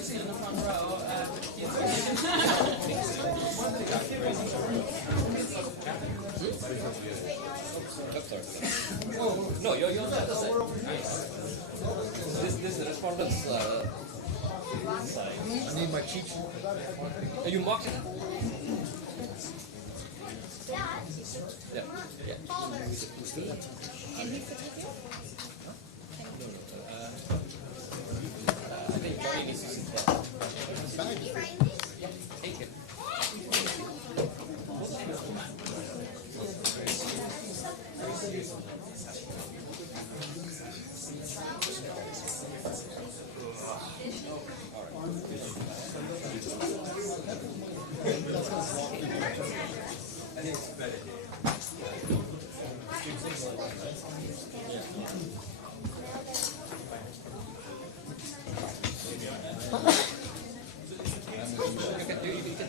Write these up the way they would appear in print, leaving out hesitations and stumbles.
Lexi in the front row. No, you're on the other side. This is the respondent's side. I need my cheat sheet. You marked it? Yeah. Yeah. Can he sit with you? I think Johnny needs to sit there. Yeah, take it.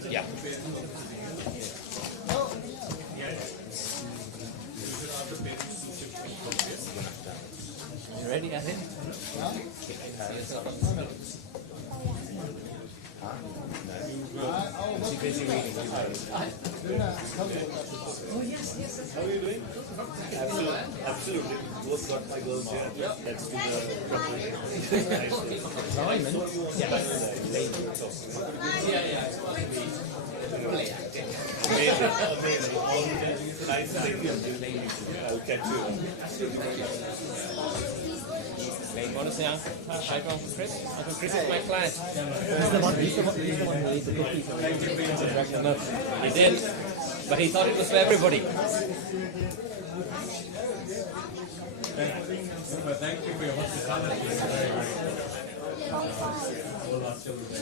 Yeah. You ready, Adin? Is he busy reading? Oh, yes, yes. How are you doing? Absolutely. Both got my girls here. Let's do the preparation. Simon? Yeah. Amazing. Amazing. Nice thing. I'll catch you. Hey, want to say hi to Uncle Chris? Uncle Chris is my client. He did, but he thought it was for everybody. Thank you for your hospitality. All our children.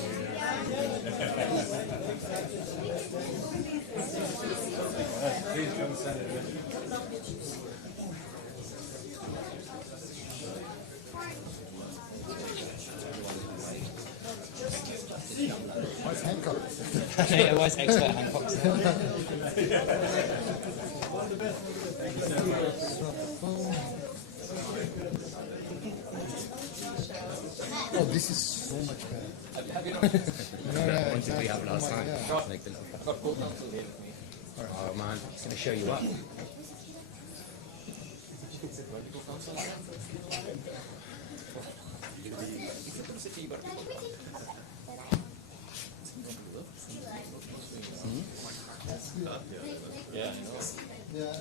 Please come send it with me. What's handcuffed? Yeah, why is expert handcuffs? Oh, this is so much better. Have you not? No, What did we have last time? Yeah. Make the little. I've got full counsel here with me. Oh man, it's going to show you up. You can sit vertical counsel. If you put a city, but yeah, I know. Yeah.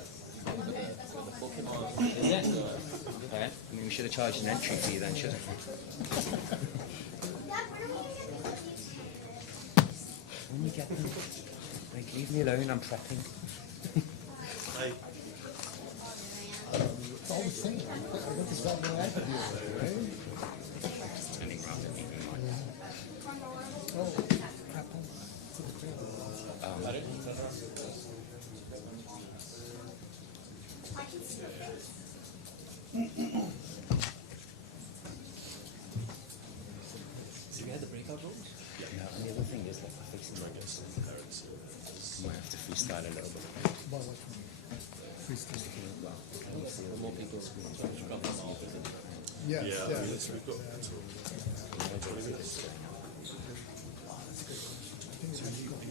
The Pokemon. Is it? Okay. I mean, we should have charged an entry fee then, shouldn't we? When you get them, like, leave me alone, I'm prepping. It's all the same. What is that going to do? Right? Turning around and leaving mine. Oh, crap. So you had the breakout rooms? Yeah, and the other thing is, like, fixing my guess parents. Might have to freestyle a little bit. About what? Freestyle. Well, The more people drop them off. Yeah. Yeah, Yeah. let's record.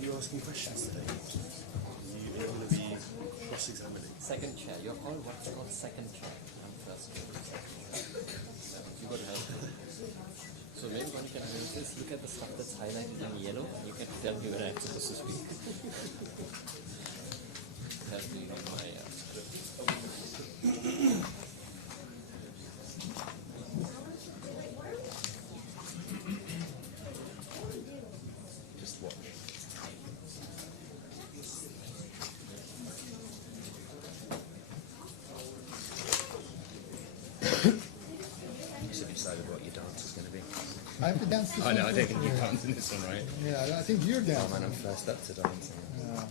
You asking questions today? You're going to be cross-examining. Second chair. You're called what's called second chair. I'm first chair. You got to help me. So maybe what you can do is just look at the stuff that's highlighted in yellow. You can tell me when I'm supposed to speak. Tell me on my just watch. You should have decided what your dance is going to be. I have to dance this I know, one I too. don't think you're dancing this one, right? Yeah, I think you're Oh dancing. man, I'm first up to dancing. Yeah.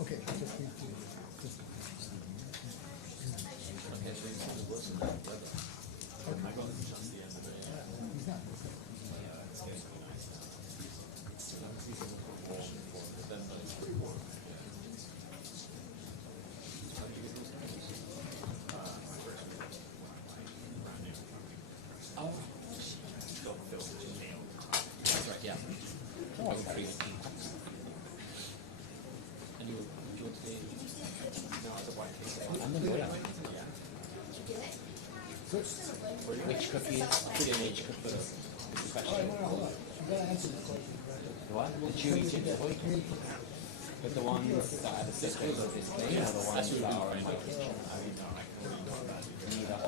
Okay, just need to. Just, he's not. Oh, okay. And you want to I'm the lawyer. Which cookie is which cookie is the question? Hold on. You gotta answer the question. What? The chewy chicken. But the ones that are the sisters of this game are the ones that are in my kitchen. Neither.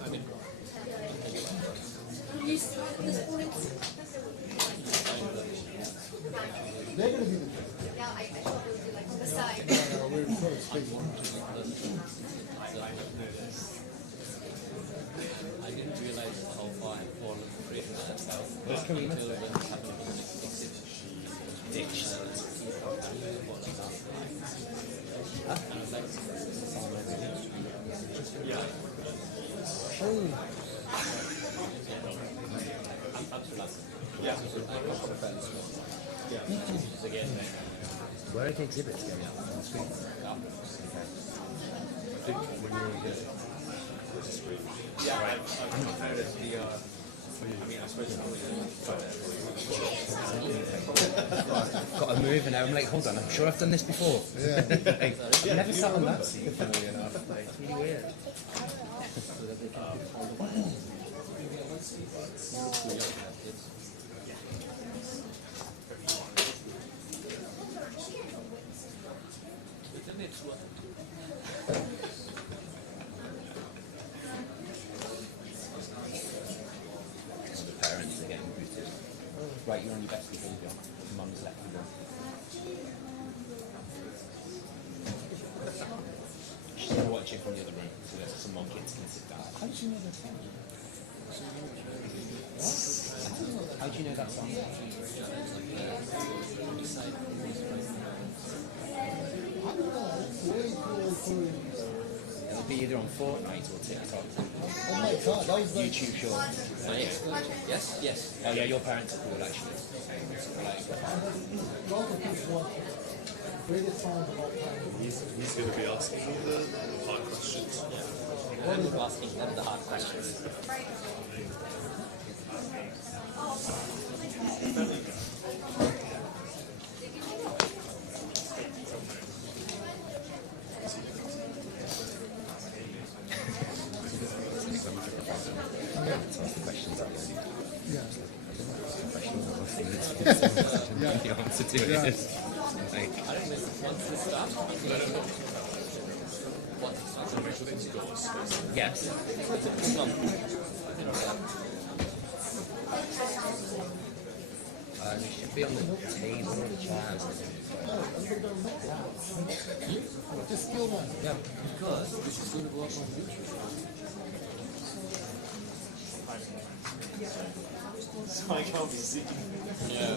I mean, They're gonna be the judge. We're sort of state one. I didn't realize how far I've fallen away from myself until when it happened in an explosive ditch. And I was like, yeah. I'm up to last. Yeah. Again, Where are the exhibits going on the screen? I think when you were here, Yeah, I've noticed the, I mean, I suppose Got to move and I'm like, hold on, I'm sure I've done this before. Yeah. Like, I've never sat on that seat, funnily enough. Like, it's really weird. Parents are getting booted. Right, you're on your best behaviour. Mum's left you go. She's going to watch it from the other room so that some more kids can sit down. How did you know that song? How do you know that song? It'll be either on Fortnite or TikTok. Oh my god, that was like YouTube short. yes, yes. Oh yeah, your parents are cool actually. Like, lots of people want greatest songs of all time. he's going to be asking me the hard questions. I'm asking them the hard questions. questions at the end. Yeah. The answer to it is like, I don't know once this starts. yes. It should be on the table or the chair. Just skill one. Yeah. Because this is going to go up on YouTube. So I can't be seen. Yeah.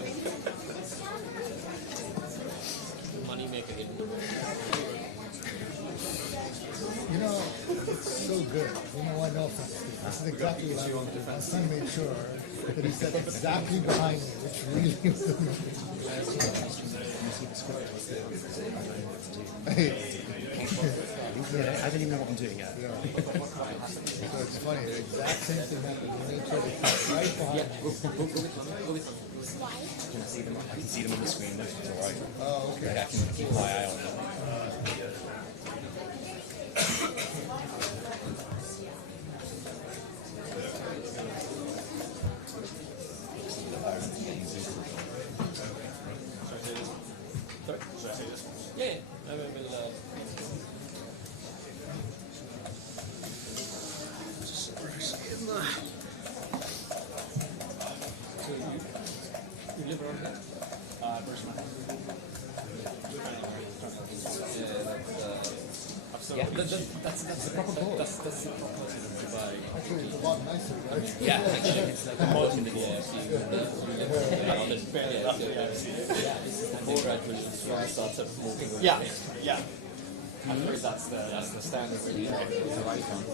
Money maker hidden. You know, it's so good. You know, I know this is exactly what I want to do. My son made sure that he sat exactly behind me, which really was amazing. Hey. Yeah, I don't even know what I'm doing yet. So it's funny, the exact same thing happened. He made sure to sit right behind me. Can I see them? I can see them on the screen. It's alright. Oh, okay. Like, I can keep my eye on them. Yeah, I will. You live around here? That's the proper goal. That's the proper Dubai. Actually, it's a lot nicer, right? Yeah, actually, it's like a most in the Yeah, this is the border admission starts up moving away. Yeah, yeah. I suppose that's the standard really. It's a right one.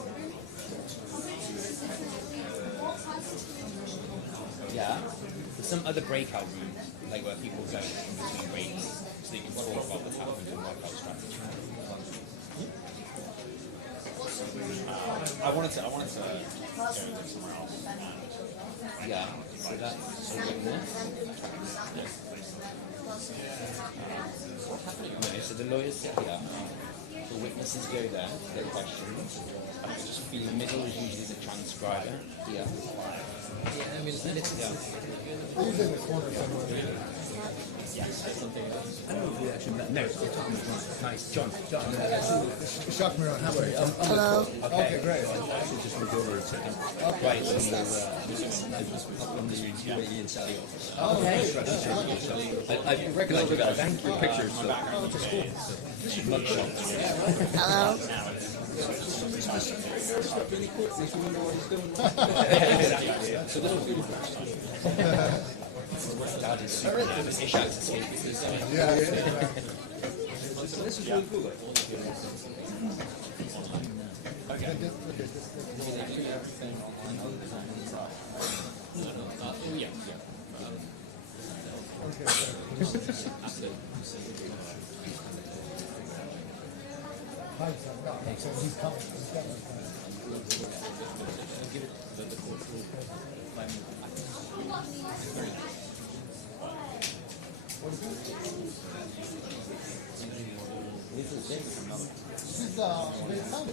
yeah. There's some other breakout rooms, like where people go in between breaks, so you can talk about what's happened and work out strategy. I wanted to go somewhere else. Yeah. So that's a witness. No, so the lawyers sit here. The witnesses go there to get questions. The middle is usually the transcriber. Here. Yeah, I mean, it's Yeah. He's in the corner somewhere. something else. I don't know if we actually met. No, you're talking to John. Nice. John. Shock me around. How are you? Hello. Okay, great. I should just move over a second. Right, so we'll, From the UAE and Saudi office. okay. I recognize you guys. Thank you. Pictures. So. Mugshots. Hello. So this was beautiful. That is super nervous. Ishak's escape because Yeah. So this is really cool. Okay. Everything online all the time. No. Oh yeah. Hi, son. No, so he's coming. He's coming. Give it the court full 5 minutes. This is big from another. This is very common.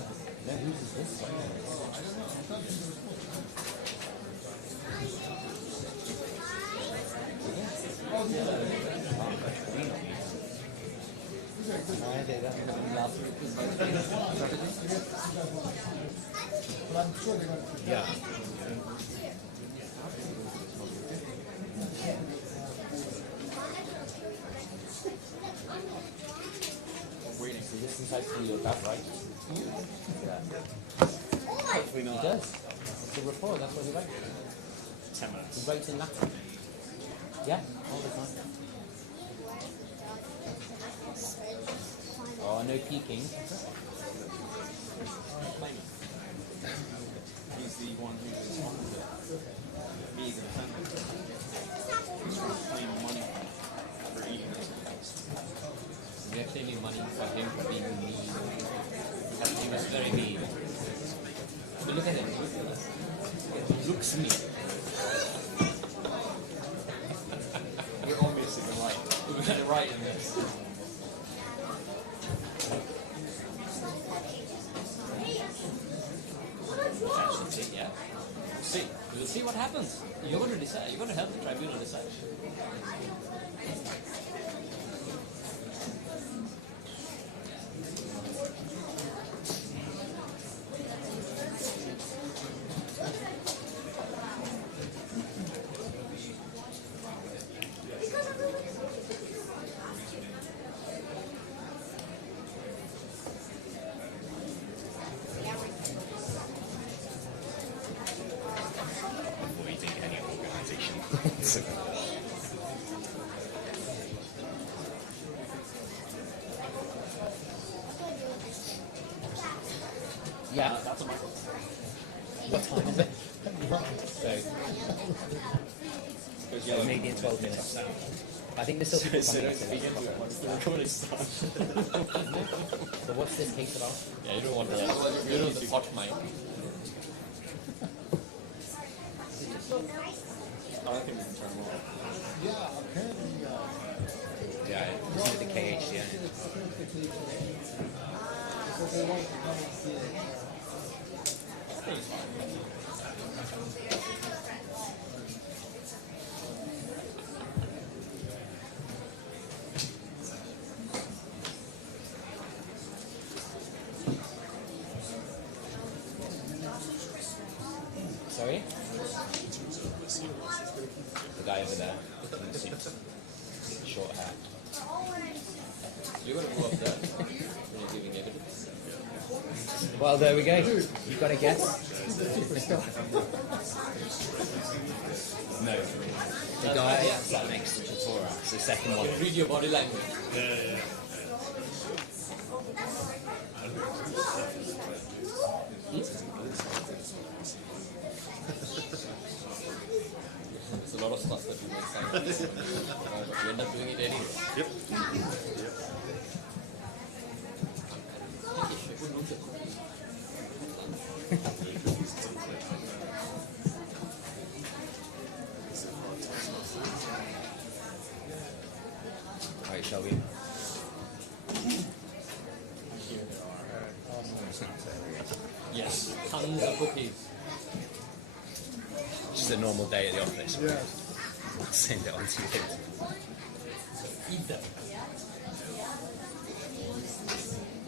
Last week was But I'm sure they're going to. yeah. waiting. So this is actually your dad, right? Hopefully He not. does. It's a report, that's what he writes. 10 minutes. He writes in Latin. Yeah, all the time. Oh, no peeking. He's the one who's responsible. Me as a defendant. He's trying to claim money for eating this house. We actually need money for him for being mean. He was very mean. But look at him. He looks mean. We're obviously right. We got it right in this. Yeah. See. We'll see what happens. You're going to decide. You're going to help the tribunal decide. Avoiding any organization. Yeah. That's a Michael. What time is it? So, maybe in 12 minutes. I think there's still people coming up to this. Once the recording starts. So what's this case about? Yeah, you don't want that. You know the hot mic. I don't think we can turn them off. Yeah, apparently. Yeah, it's with the KHDN. Sorry? The guy over there. In the suit. Short hair. You're going to go up there when you're giving evidence. Well, there we go. You've got a guess? No. The guy sat next to Torah. It's the second one. Read your body language. There's a lot of stuff that you might say. But you end up doing it anyway. Yep. Ich we? Here there are. Yes, tons of cookies. Just a normal day at the office. Yeah. I'll send it on to you. Eat them.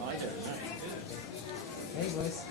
I don't know. Hey boys.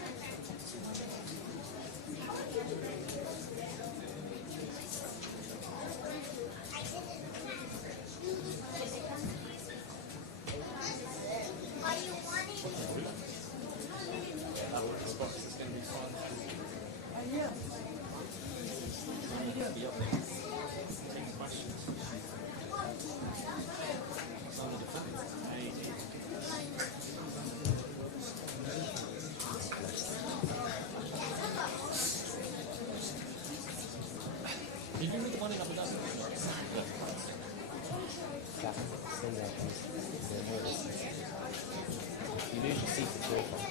Did you read the one in Abu Dhabi? You lose your seat at 2 o'clock.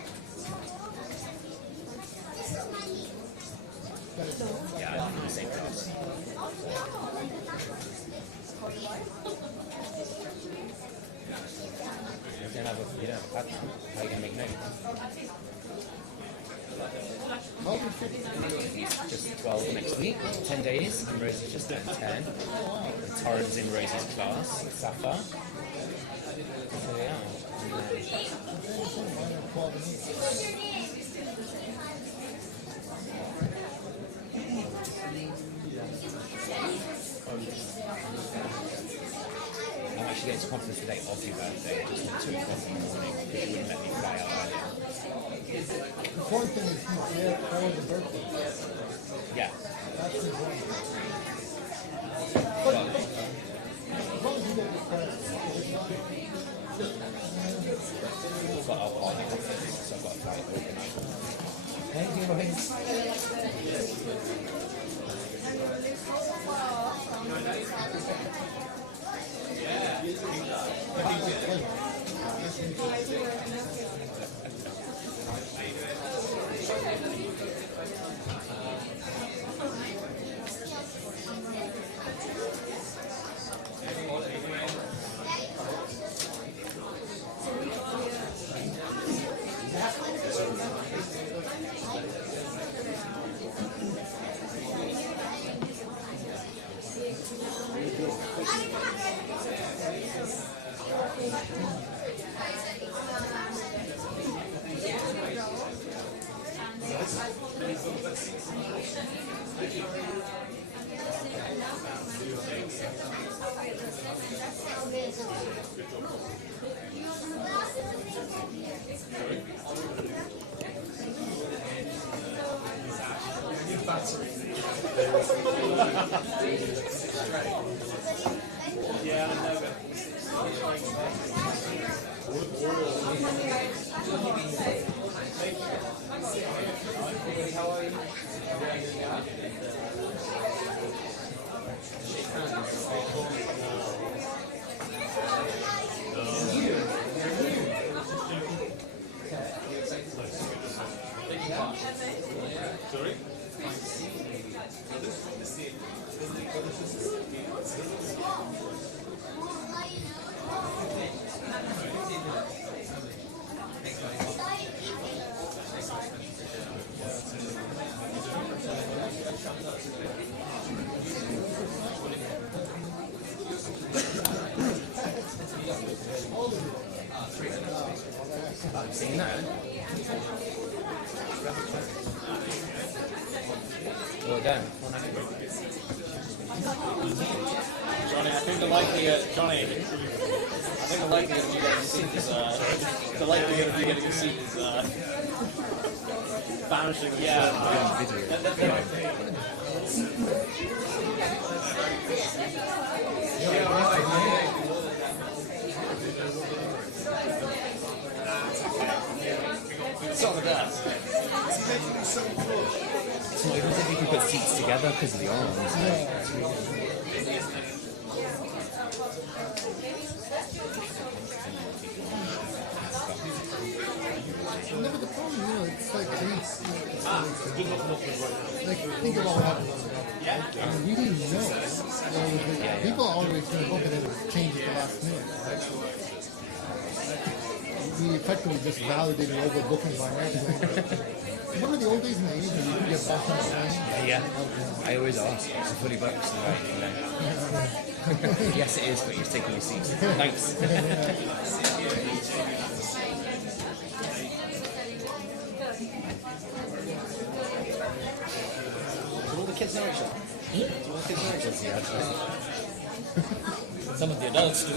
Yeah, I'm in the same class. You don't have a pad now. How are you going to make notes? Just 12 next week, 10 days, and Rosie's just turned 10. And Torren's in Rosie's class, Safa. So yeah. I'm actually going to conference the day of your birthday, just at 2 o'clock in the morning, because you wouldn't let me fly out earlier. The important thing is he's there for the birthday. Yeah. That's important. But, As long as you get the credit. but I'll fly the conference, so I've got to fly overnight. Thank you, Rose. Yeah, I know it. How are you? Sorry? Seen that? Well done. Johnny, I think the likelihood, Johnny, I think the likelihood of you getting a seat is, the likelihood of you getting a seat is, vanishing. It's on the desk. It's not even if you can put seats together because of the arms. No, but the problem, it's like, Like, think about what happened. I mean, we didn't know. People are always going to book it and change it the last minute. Right? We effectively just validated overbooking by accident. Remember the old days in the 80s when you could get bumped on a plane? Yeah. I always ask. It's fully booked. So like, you know. Yes, it is, but you've taken your seats. Thanks. Do all the kids know each other? Do all the kids know each other? Yeah, Some of the adults do.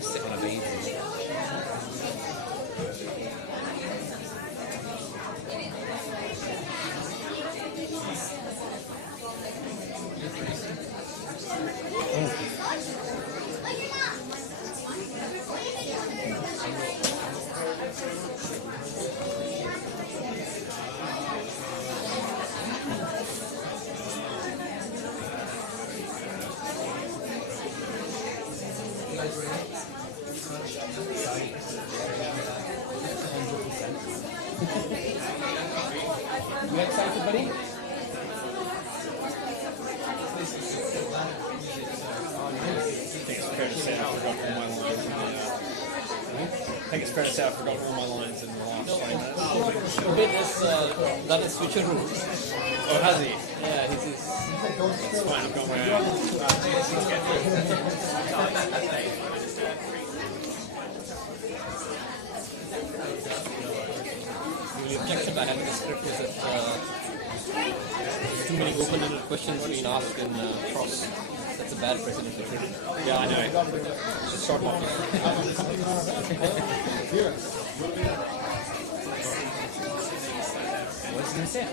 sit on a baby. You excited, buddy? I think it's fair to say I forgot all my lines in the last 20 minutes. Ubed is, that is future rules. Oh, has he? Yeah, he's his. It's fine, I've got my own. The objection I had in the script was that there's too many open-ended questions being asked in cross. That's a bad precedent for children. Yeah, I know. Just start off. What's he going to say?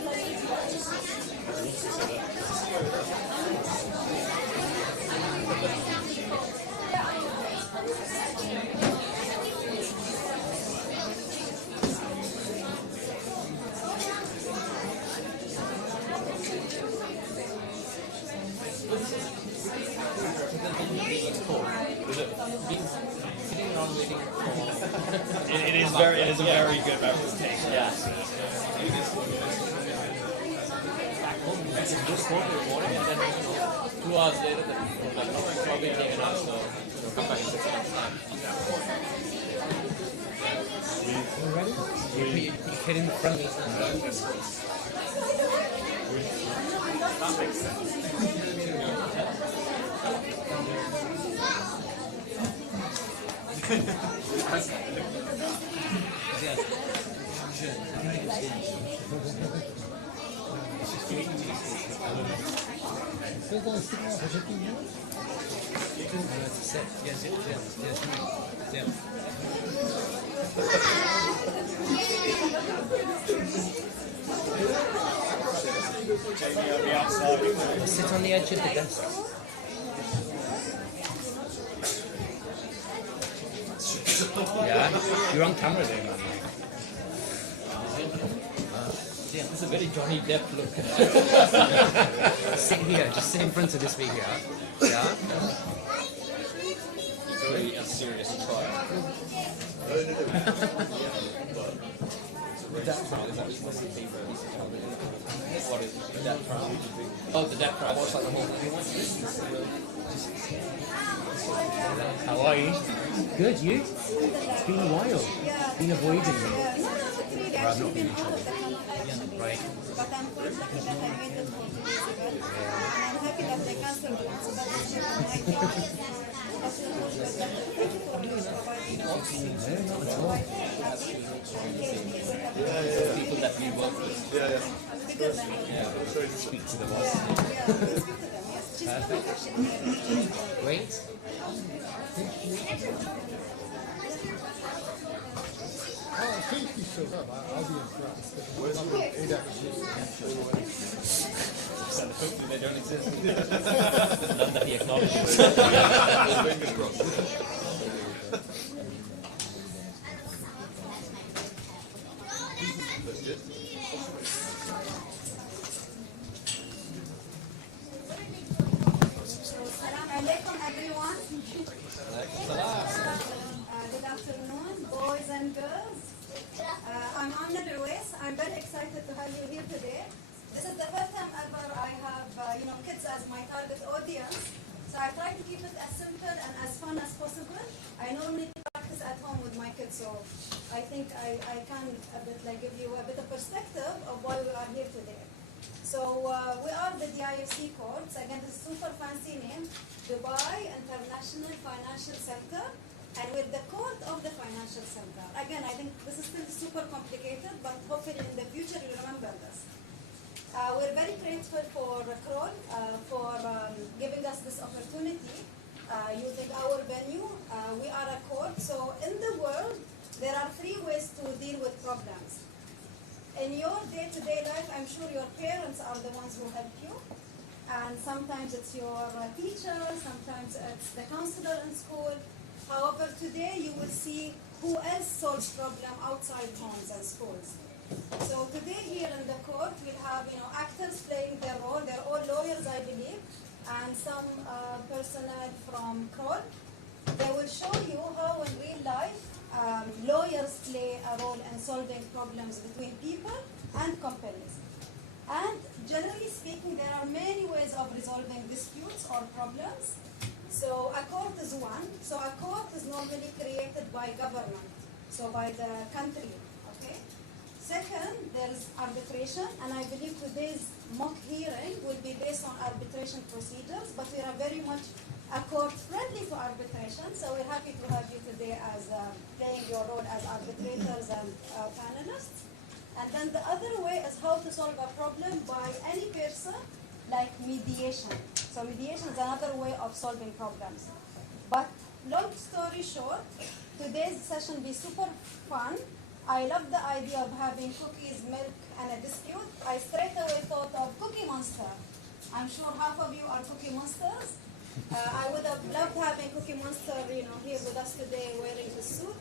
Sitting around waiting for It is a very good representation. yeah. Back home, you can just go to the morning and then 2 hours later, the probably taken out, so come back and sit next time. You kid in the front. That makes sense. Still going to stick out for 15 years? Jamie, I'll be outside. Sit on the edge of the desk. Yeah, you're on camera there, man. Yeah, this is a very Johnny Depp look. Sit here, just sit in front of the speaker. Yeah. It's really a serious trial. The death trial, is that what you're saying? What is the death trial? Oh, the death trial. What's like the whole How are you? Good, you? It's been a while. Been avoiding me. Or I've not been in trouble. Right. But unfortunately, that I waited for principal. And I'm happy that they cancelled the principal lecture on my job. Thank you for providing people that we work with? Speak to the boss. Perfect. Wait. Oh, if he shows up, I'll be impressed. Hopefully they don't exist. None that he acknowledges. Assalamualaikum everyone. So I try to keep it as simple and as fun as possible. I normally practice at home with my kids, so I think I can give you a bit of perspective of why we are here today. So we are the DIFC courts. Again, this is super fancy name, Dubai International Financial Center, and we're the court of the financial center. Again, I think this is still super complicated, but hopefully in the future you'll remember this. We're very grateful for Kroll for giving us this opportunity using our venue. We are a court, so in the world there are 3 ways to deal with problems. In your day-to-day life, I'm sure your parents are the ones who help you, and sometimes it's your teacher, sometimes it's the counselor in school. However, today you will see who else solves problems outside homes and schools. So today here in the court, we'll have actors playing their role. They're all lawyers, I believe, and some personnel from Kroll. They will show you how in real life lawyers play a role in solving problems between people and companies. And generally speaking, there are many ways of resolving disputes or problems. So a court is one. So a court is normally created by government, so by the country. Okay. Second, there's arbitration, and I believe today's mock hearing will be based on arbitration procedures, but we are very much a court friendly to arbitration, so we're happy to have you today as playing your role as arbitrators and panelists. And then the other way is how to solve a problem by any person, like mediation. So mediation is another way of solving problems. But long story short, today's session will be super fun. I love the idea of having cookies, milk, and a dispute. I straight away thought of Cookie Monster. I'm sure half of you are Cookie Monsters. I would have loved having Cookie Monster, here with us today wearing the suit.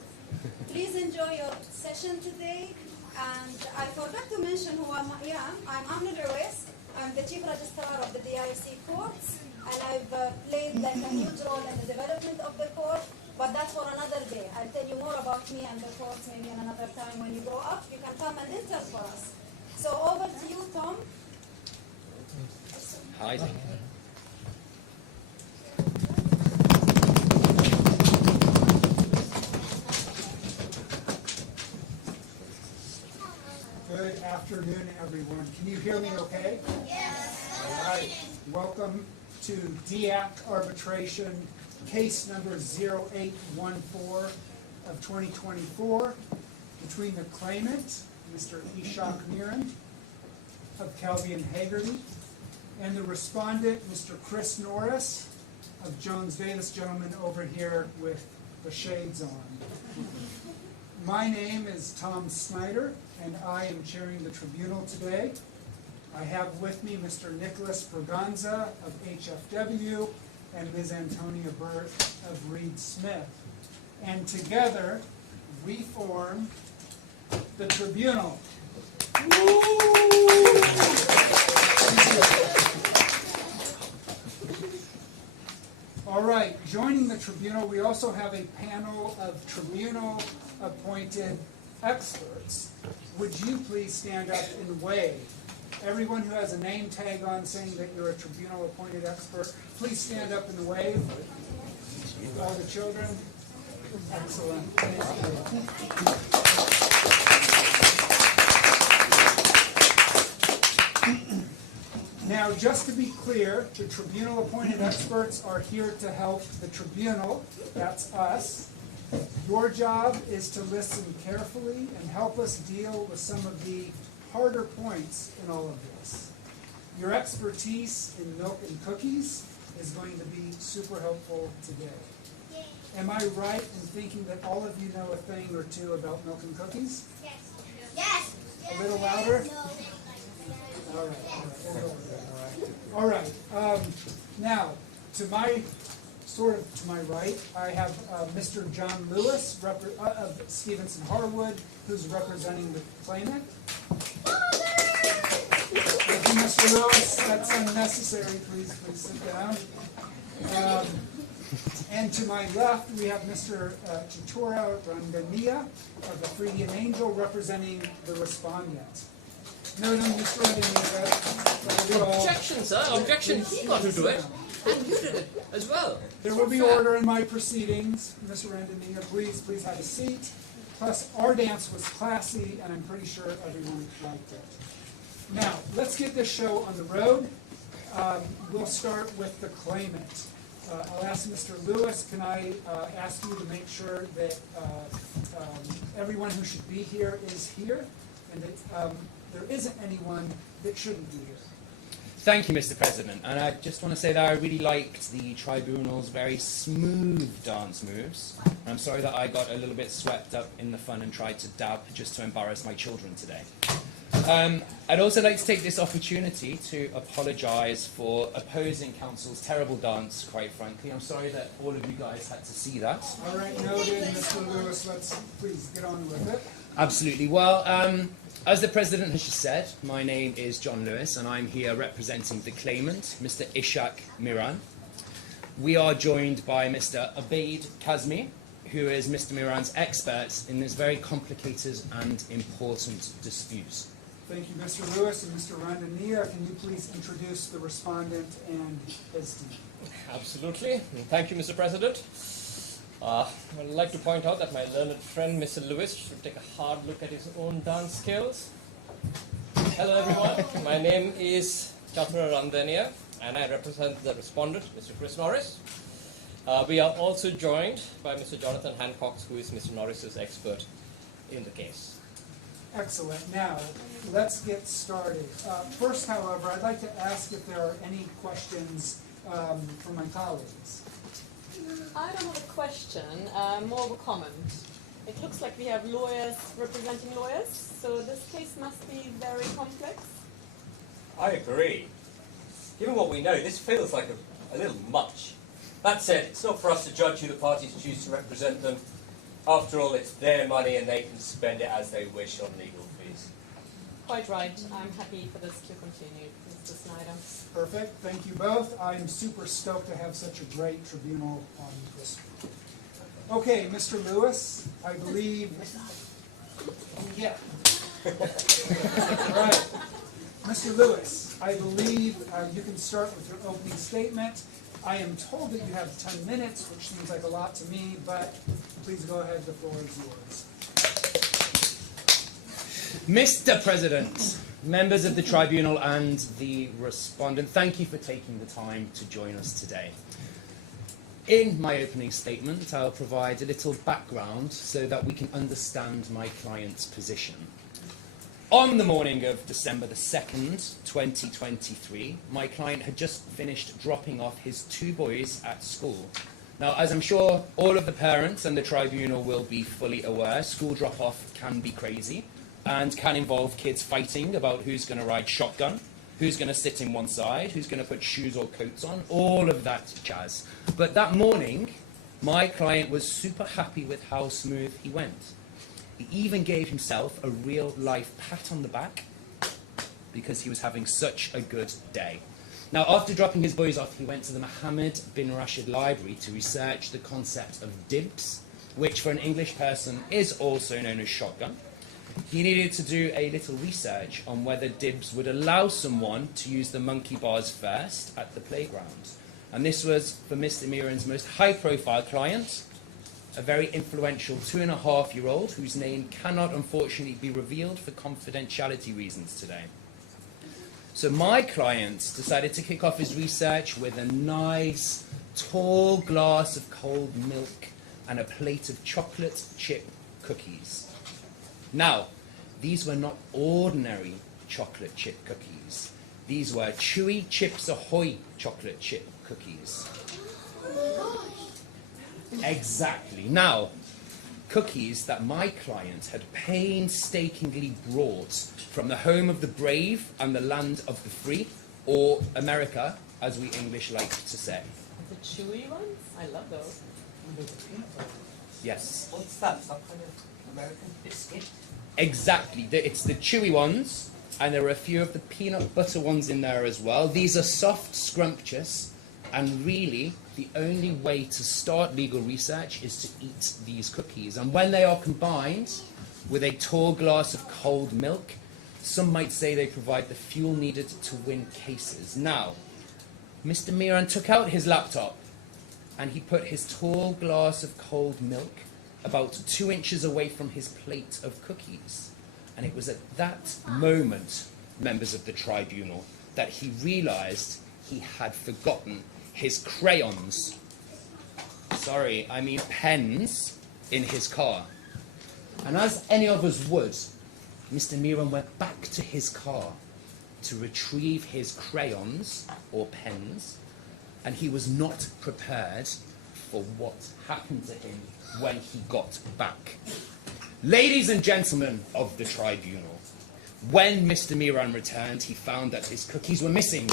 Please enjoy your session today. And I forgot to mention who I am. I'm Amna Lewis. I'm the Chief Registrar of the DIFC courts, and I've played a huge role in the development of the court, but that's for another day. I'll tell you more about me and the courts maybe in another time when you grow up. You can come and intern for us. So over to you, Tom. Hi. Good afternoon, everyone. Can you hear me okay? Yes. All right. Welcome to DIAC Arbitration, case number 0814 of 2024, between the claimant, Mr. Ishaq Miran of Kelby and Hagerty, and the respondent, Mr. Chris Norris of Jones Day, this gentleman over here with the shades on. My name is Tom Snyder, and I am chairing the tribunal today. I have with me Mr. Nicholas Braganza of HFW and Ms. Antonia Burt of Reed Smith. And together, we form the tribunal. All right, joining the tribunal, we also have a panel of tribunal-appointed experts. Would you please stand up and wave? Everyone who has a name tag on saying that you're a tribunal-appointed expert, please stand up and wave. All the children. Excellent. Thank you. Now, just to be clear, the tribunal-appointed experts are here to help the tribunal. That's us. Your job is to listen carefully and help us deal with some of the harder points in all of this. Your expertise in milk and cookies is going to be super helpful today. Am I right in thinking that all of you know a thing or two about milk and cookies? Yes. Yes. A little louder? All right. Now, to my right, I have Mr. John Lewis of Stevenson Harwood, who's representing the claimant. Thank you, Mr. Lewis. That's unnecessary. Please sit down. And to my left, we have Mr. Chitora Randania of the Freudian Angel, representing the respondent. No, Mr. Randania. Objection, sir. Objection. He got to do it. And you did it as well. There will be order in my proceedings, Mr. Randamia. Please have a seat. Plus, our dance was classy, and I'm pretty sure everyone liked it. Now, let's get this show on the road. We'll start with the claimant. I'll ask Mr. Lewis, can I ask you to make sure that everyone who should be here is here, and that there isn't anyone that shouldn't be here. Thank you, Mr. President. And I just want to say that I really liked the Tribunal's very smooth dance moves. I'm sorry that I got a little bit swept up in the fun and tried to dab just to embarrass my children today. I'd also like to take this opportunity to apologise for opposing counsel's terrible dance, quite frankly. I'm sorry that all of you guys had to see that. All right, noted, Mr. Lewis. Let's please get on with it. Absolutely. Well, as the President has just said, my name is John Lewis, and I'm here representing the claimant, Mr. Ishaq Miran. We are joined by Mr. Abeid Kazmi, who is Mr. Miran's expert in this very complicated and important dispute. Thank you, Mr. Lewis and Mr. Randamia. Can you please introduce the respondent and his team? Absolutely. Thank you, Mr. President. I'd like to point out that my learned friend, Mr. Lewis, should take a hard look at his own dance skills. Hello, everyone. My name is Chathra Randania, and I represent the respondent, Mr. Chris Norris. We are also joined by Mr. Jonathan Hancock, who is Mr. Norris's expert in the case. Excellent. Now, let's get started. First, however, I'd like to ask if there are any questions from my colleagues. I don't have a question, more of a comment. It looks like we have lawyers representing lawyers, so this case must be very complex. I agree. Given what we know, this feels like a little much. That said, it's not for us to judge who the parties choose to represent them. After all, it's their money and they can spend it as they wish on legal fees. Quite right. I'm happy for this to continue, Mr. Snyder. Perfect. Thank you both. I'm super stoked to have such a great tribunal on this. Okay, Mr. Lewis, I believe... Yeah. All right. Mr. Lewis, I believe you can start with your opening statement. I am told that you have 10 minutes, which seems like a lot to me, but please go ahead. The floor is yours. Mr. President, members of the Tribunal and the respondent, thank you for taking the time to join us today. In my opening statement, I'll provide a little background so that we can understand my client's position. On the morning of December the 2nd, 2023, my client had just finished dropping off his 2 boys at school. Now, as I'm sure all of the parents and the Tribunal will be fully aware, school drop-off can be crazy and can involve kids fighting about who's going to ride shotgun, who's going to sit in one side, who's going to put shoes or coats on, all of that jazz. But that morning, my client was super happy with how smooth he went. He even gave himself a real-life pat on the back because he was having such a good day. Now, after dropping his boys off, he went to the Mohammed bin Rashid Library to research the concept of dibs, which for an English person is also known as shotgun. He needed to do a little research on whether dibs would allow someone to use the monkey bars first at the playground. And this was for Mr. Miran's most high-profile client, a very influential 2.5-year-old whose name cannot unfortunately be revealed for confidentiality reasons today. So my client decided to kick off his research with a nice, tall glass of cold milk and a plate of chocolate chip cookies. Now, these were not ordinary chocolate chip cookies. These were Chewy Chips Ahoy chocolate chip cookies. Exactly. Now, cookies that my client had painstakingly brought from the home of the brave and the land of the free, or America, as we English like to say. The chewy ones? I love those. Yes. What's that? Some kind of American biscuit? Exactly. It's the chewy ones, and there are a few of the peanut butter ones in there as well. These are soft, scrumptious, and really, the only way to start legal research is to eat these cookies. And when they are combined with a tall glass of cold milk, some might say they provide the fuel needed to win cases. Now, Mr. Miran took out his laptop and he put his tall glass of cold milk about 2 inches away from his plate of cookies. And it was at that moment, members of the tribunal, that he realized he had forgotten his crayons, pens, in his car. And as any of us would, Mr. Miran went back to his car to retrieve his crayons or pens, and he was not prepared for what happened to him when he got back. Ladies and gentlemen of the tribunal, when Mr. Miran returned, he found that his cookies were missing,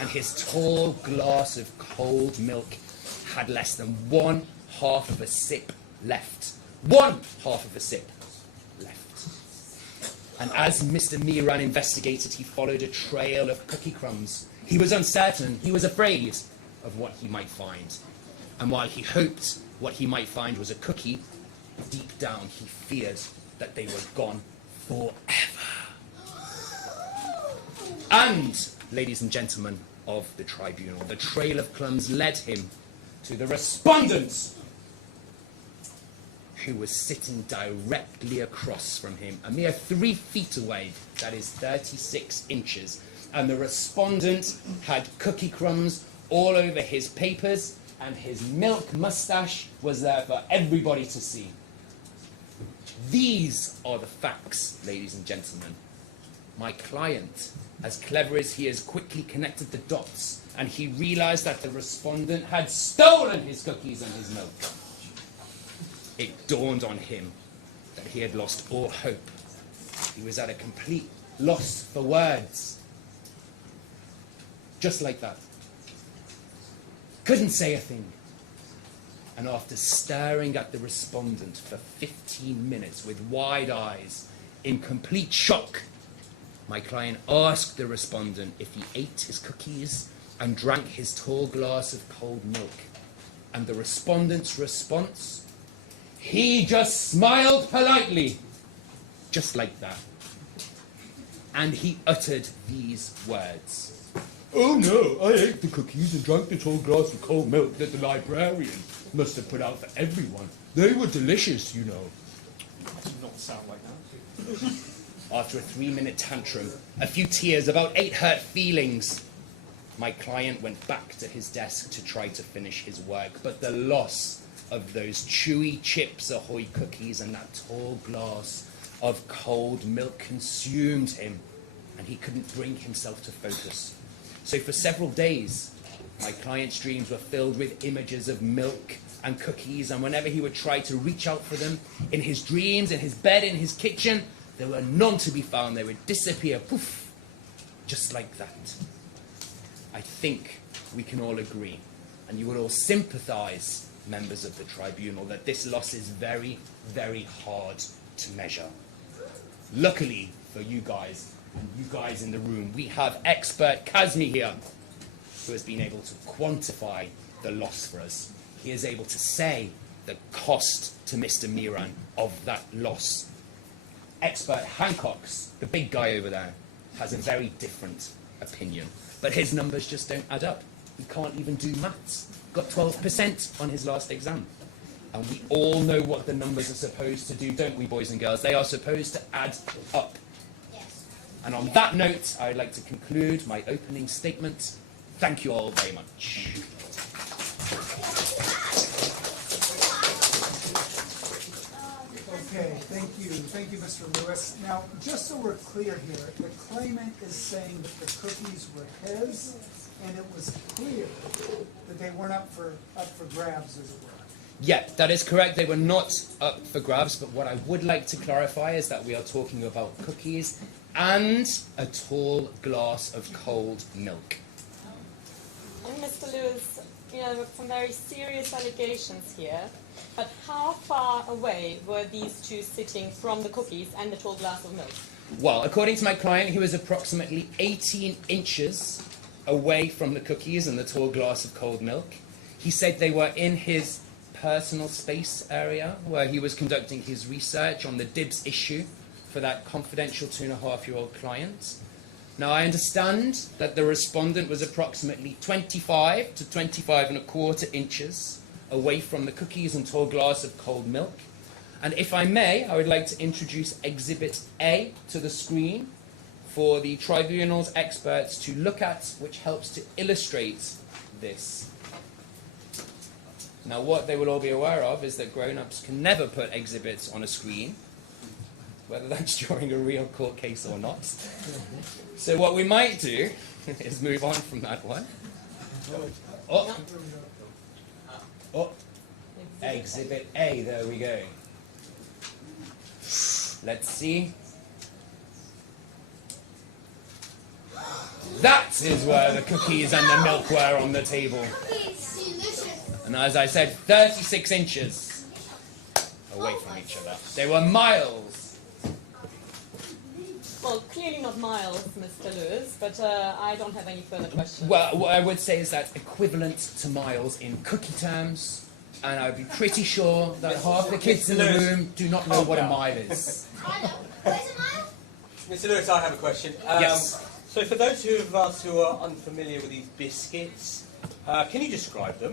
and his tall glass of cold milk had less than 1/2 of a sip left. 1/2 of a sip left. And as Mr. Miran investigated, he followed a trail of cookie crumbs. He was uncertain, he was afraid of what he might find. And while he hoped what he might find was a cookie, deep down he feared that they were gone forever. And, ladies and gentlemen of the tribunal, the trail of crumbs led him to the respondent, who was sitting directly across from him, a mere 3 feet away, that is 36 inches. And the respondent had cookie crumbs all over his papers, and his milk mustache was there for everybody to see. These are the facts, ladies and gentlemen. My client, as clever as he is, quickly connected the dots, and he realized that the respondent had stolen his cookies and his milk. It dawned on him that he had lost all hope. He was at a complete loss for words. Just like that. Couldn't say a thing. And after staring at the respondent for 15 minutes with wide eyes, in complete shock, my client asked the respondent if he ate his cookies and drank his tall glass of cold milk. And the respondent's response? He just smiled politely, just like that. And he uttered these words. "Oh no, I ate the cookies and drank the tall glass of cold milk that the librarian must have put out for everyone. They were delicious, you know." That does not sound like that. After a 3-minute tantrum, a few tears, about 8 hurt feelings, my client went back to his desk to try to finish his work. But the loss of those chewy Chips Ahoy cookies and that tall glass of cold milk consumed him, and he couldn't bring himself to focus. So for several days, my client's dreams were filled with images of milk and cookies, and whenever he would try to reach out for them, in his dreams, in his bed, in his kitchen, there were none to be found. They would disappear, poof, just like that. I think we can all agree, and you will all sympathize, members of the tribunal, that this loss is very, very hard to measure. Luckily for you guys, and you guys in the room, we have expert Kazmi here, who has been able to quantify the loss for us. He is able to say the cost to Mr. Miran of that loss. Expert Hancock's, the big guy over there, has a very different opinion. But his numbers just don't add up. He can't even do maths. Got 12% on his last exam. And we all know what the numbers are supposed to do, don't we, boys and girls? They are supposed to add up. And on that note, I'd like to conclude my opening statement. Thank you all very much. Okay, thank you, Mr. Lewis. Now, just so we're clear here, the claimant is saying that the cookies were his, and it was clear that they weren't up for grabs, as it were. Yeah, that is correct. They were not up for grabs, but what I would like to clarify is that we are talking about cookies and a tall glass of cold milk. And Mr. Lewis, there were some very serious allegations here, but how far away were these two sitting from the cookies and the tall glass of milk? Well, according to my client, he was approximately 18 inches away from the cookies and the tall glass of cold milk. He said they were in his personal space area where he was conducting his research on the DIBS issue for that confidential 2.5-year-old client. Now, I understand that the respondent was approximately 25 to 25¼ inches away from the cookies and tall glass of cold milk. And if I may, I would like to introduce Exhibit A to the screen for the tribunal's experts to look at, which helps to illustrate this. Now, what they will all be aware of is that grown-ups can never put exhibits on a screen, whether that's during a real court case or not. So what we might do is move on from that one. Oh. Oh. Exhibit A, there we go. Let's see. That is where the cookies and the milk were on the table. And as I said, 36 inches away from each other. They were miles. Well, clearly not miles, Mr. Lewis, but I don't have any further questions. Well, what I would say is that equivalent to miles in cookie terms, and I'd be pretty sure that half the kids in the room do not know what a mile is. Mr. Lewis, I have a question. Yes. So for those of us who are unfamiliar with these biscuits, can you describe them?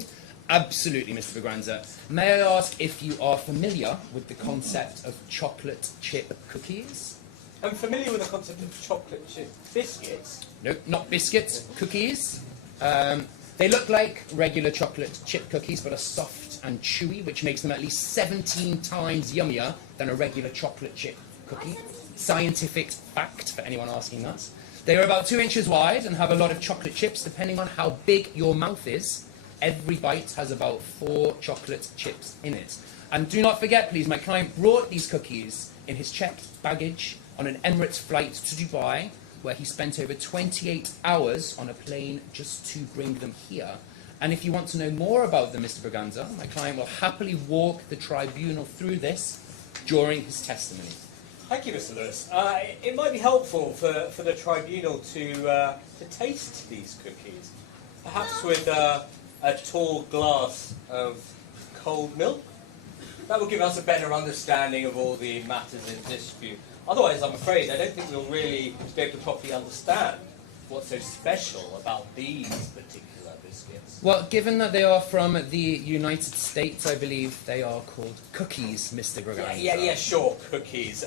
Absolutely, Mr. Vigranza. May I ask if you are familiar with the concept of chocolate chip cookies? I'm familiar with the concept of chocolate chip biscuits. No, not biscuits, cookies. They look like regular chocolate chip cookies, but are soft and chewy, which makes them at least 17 times yummier than a regular chocolate chip cookie. Scientific fact, for anyone asking that. They are about 2 inches wide and have a lot of chocolate chips, depending on how big your mouth is. Every bite has about 4 chocolate chips in it. And do not forget, please, my client brought these cookies in his checked baggage on an Emirates flight to Dubai, where he spent over 28 hours on a plane just to bring them here. And if you want to know more about them, Mr. Braganza, my client will happily walk the tribunal through this during his testimony. Thank you, Mr. Lewis. It might be helpful for the tribunal to taste these cookies, perhaps with a tall glass of cold milk. That will give us a better understanding of all the matters in dispute. Otherwise, I'm afraid, I don't think we'll really be able to properly understand what's so special about these particular biscuits. Well, given that they are from the United States, I believe they are called cookies, Mr. Braganza. Yeah, sure, cookies.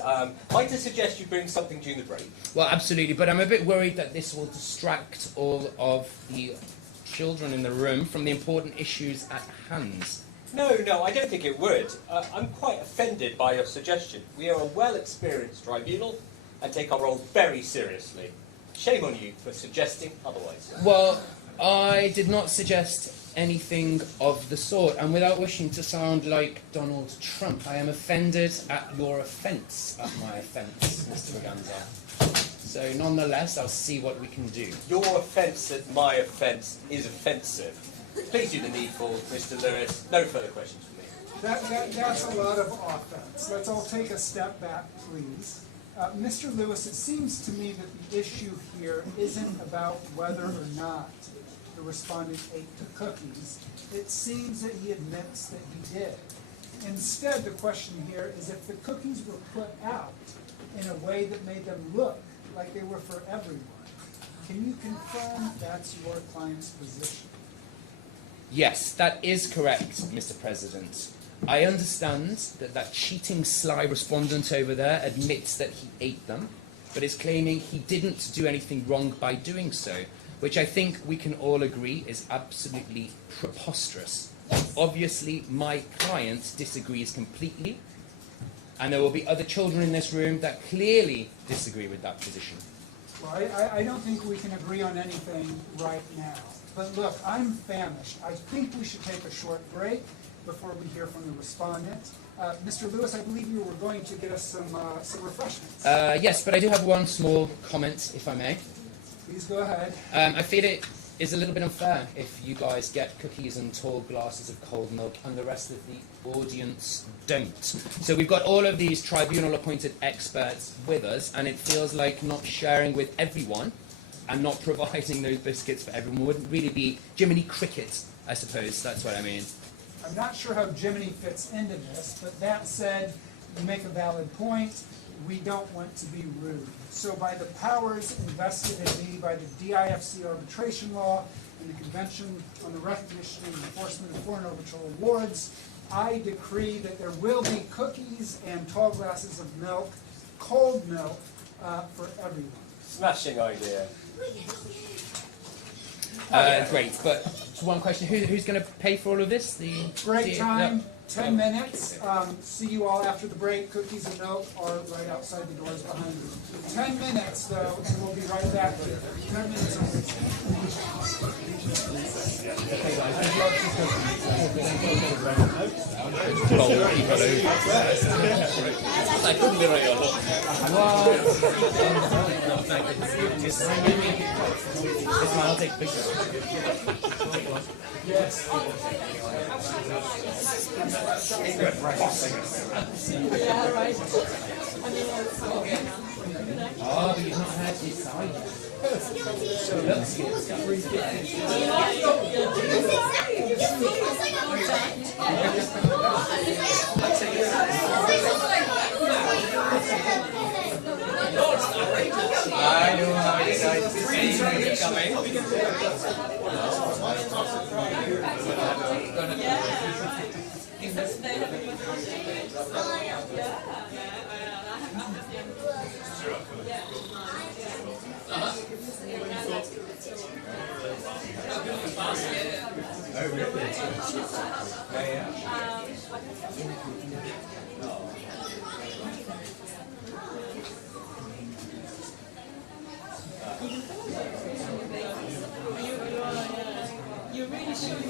Might I suggest you bring something during the break? Well, absolutely, but I'm a bit worried that this will distract all of the children in the room from the important issues at hand. No, I don't think it would. I'm quite offended by your suggestion. We are a well-experienced tribunal and take our role very seriously. Shame on you for suggesting otherwise. Well, I did not suggest anything of the sort, and without wishing to sound like Donald Trump, I am offended at your offence at my offence, Mr. Braganza. So, nonetheless, I'll see what we can do. Your offence at my offence is offensive. Please do the needful, Mr. Lewis. No further questions from me. That's a lot of offense. Let's all take a step back, please. Mr. Lewis, it seems to me that the issue here isn't about whether or not the respondent ate the cookies. It seems that he admits that he did. Instead, the question here is if the cookies were put out in a way that made them look like they were for everyone. Can you confirm that's your client's position? Yes, that is correct, Mr. President. I understand that cheating sly respondent over there admits that he ate them, but is claiming he didn't do anything wrong by doing so, which I think we can all agree is absolutely preposterous. Obviously, my client disagrees completely, and there will be other children in this room that clearly disagree with that position. Well, I don't think we can agree on anything right now. But look, I'm famished. I think we should take a short break before we hear from the respondent. Mr. Lewis, I believe you were going to get us some refreshments. Yes, but I do have one small comment, if I may. Please go ahead. I feel it is a little bit unfair if you guys get cookies and tall glasses of cold milk and the rest of the audience don't. So we've got all of these tribunal-appointed experts with us, and it feels like not sharing with everyone and not providing those biscuits for everyone would really be Jiminy Cricket, I suppose. That's what I mean. I'm not sure how Jiminy fits into this, but that said, you make a valid point. we don't want to be rude. So by the powers invested in me by the DIFC arbitration law and the Convention on the Recognition and Enforcement of Foreign Arbitral Awards, I decree that there will be cookies and tall glasses of milk, cold milk, for everyone. Smashing idea. Great, but just one question: who's going to pay for all of this? Break time, 10 minutes. See you all after the break. Cookies and milk are right outside the doors behind you. 10 minutes, though, and we'll be right back here. 10 minutes only. I couldn't be right on. I'll take pictures. Yes. Yeah, right. Oh, but you've not had this side. I know how you guys coming. You really should.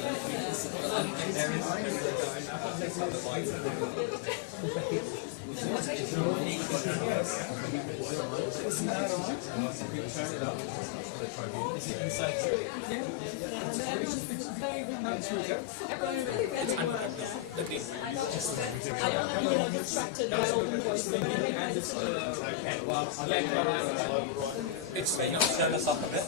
It's may not turn us up a bit.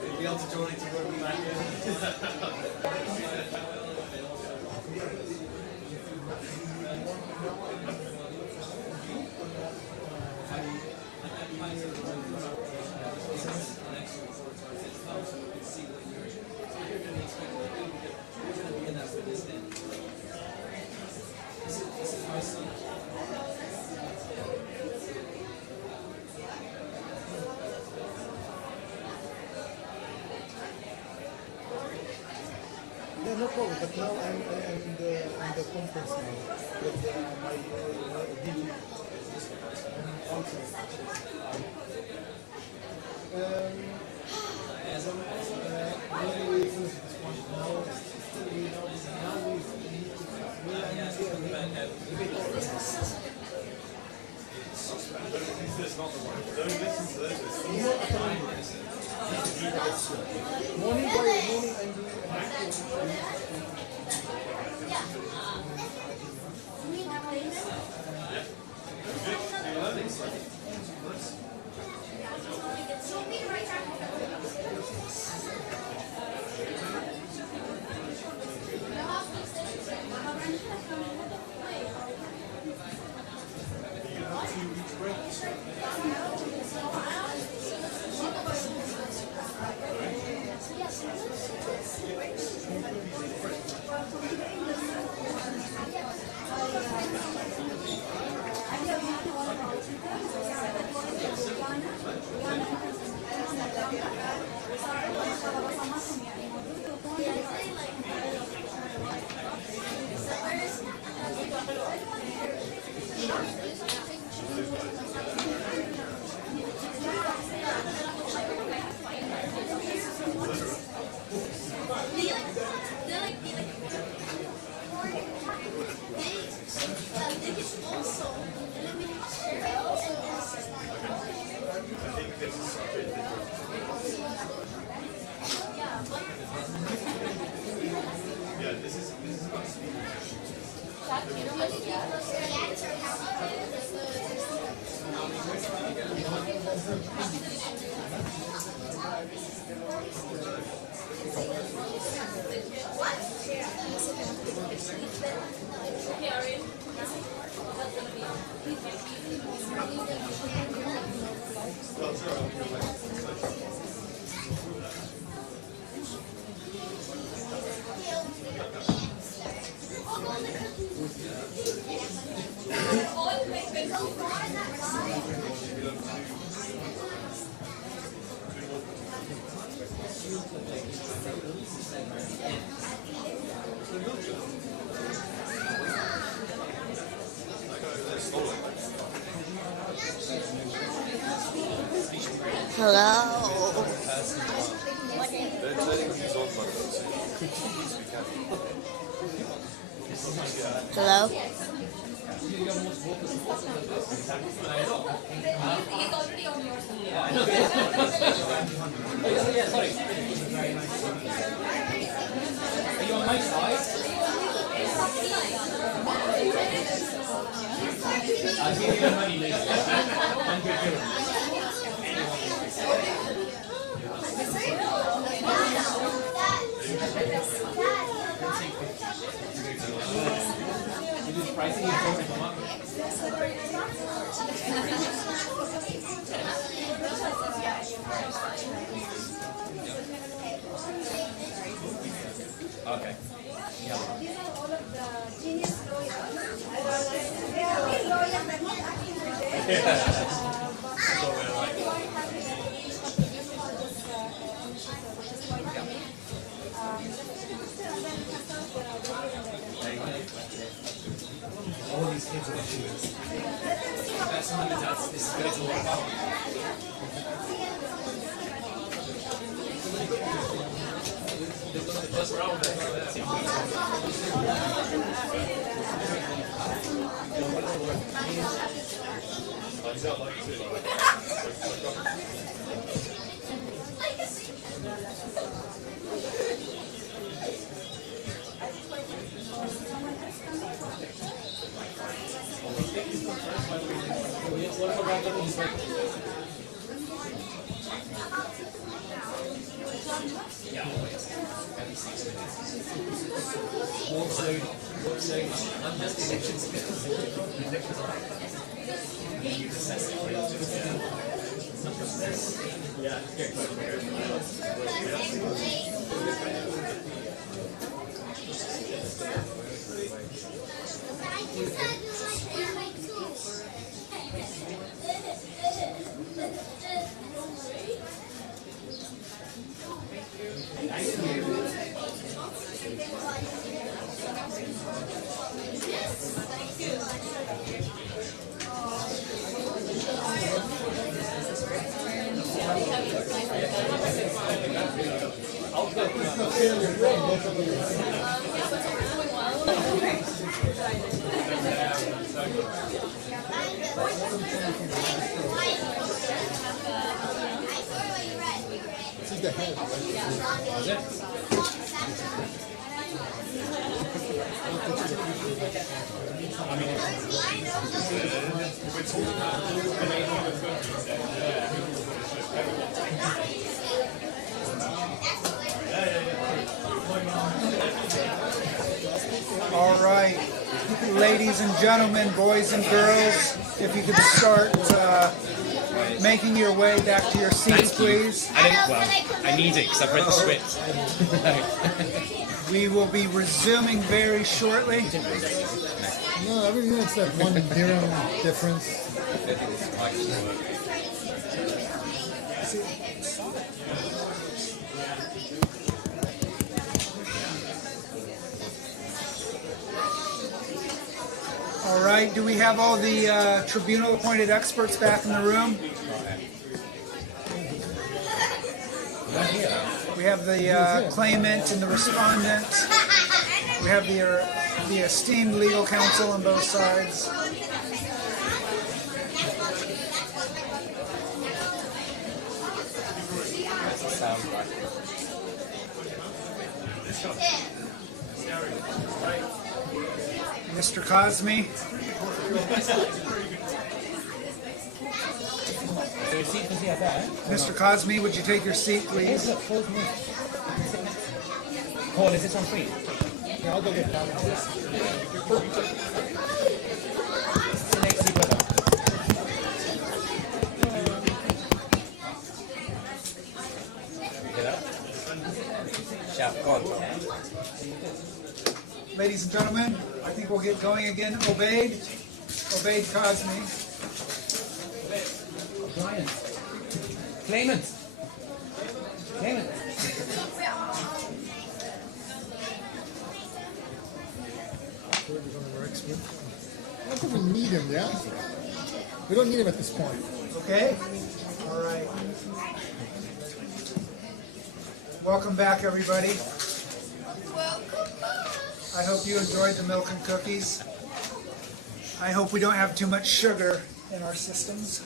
Be able to join it to work back Yeah, no problem. But now I'm in the conference now with my DD. Maybe we finish this one now. Morning by morning I'm doing Hello. Hello. He's already on your side. sorry. Are you on my side? I'll give you the money later. 100 euros. Pricing is going to come up. Okay. These are all of the genius lawyers. They are real lawyers, they're not acting today. All these kids are shoes. That's something that's good to work out. The first round. Yeah, always. Every 6 minutes. Walk slowly. Walk slowly. I'm just election skills. Elections are like that. You assess it relative to yeah, get close. This is the head, right? Is it? All right, ladies and gentlemen, boys and girls, if you could start making your way back to your seats, please. I need it because I've read the script. We will be resuming very shortly. No, everything except one dirham difference. All right, do we have all the tribunal appointed experts back in the room? We have the claimant and the respondent. We have the esteemed legal counsel on both sides. Mr. Cosme. Mr. Cosme, would you take your seat, please? Paul, is this on free? Yeah, I'll go get that. Ladies and gentlemen, I think we'll get going again. Obeyed Cosme. Brian. Claimant. Claimant. I don't think we need him, yeah? We don't need him at this point. Okay? All right. Welcome back, everybody. I hope you enjoyed the milk and cookies. I hope we don't have too much sugar in our systems.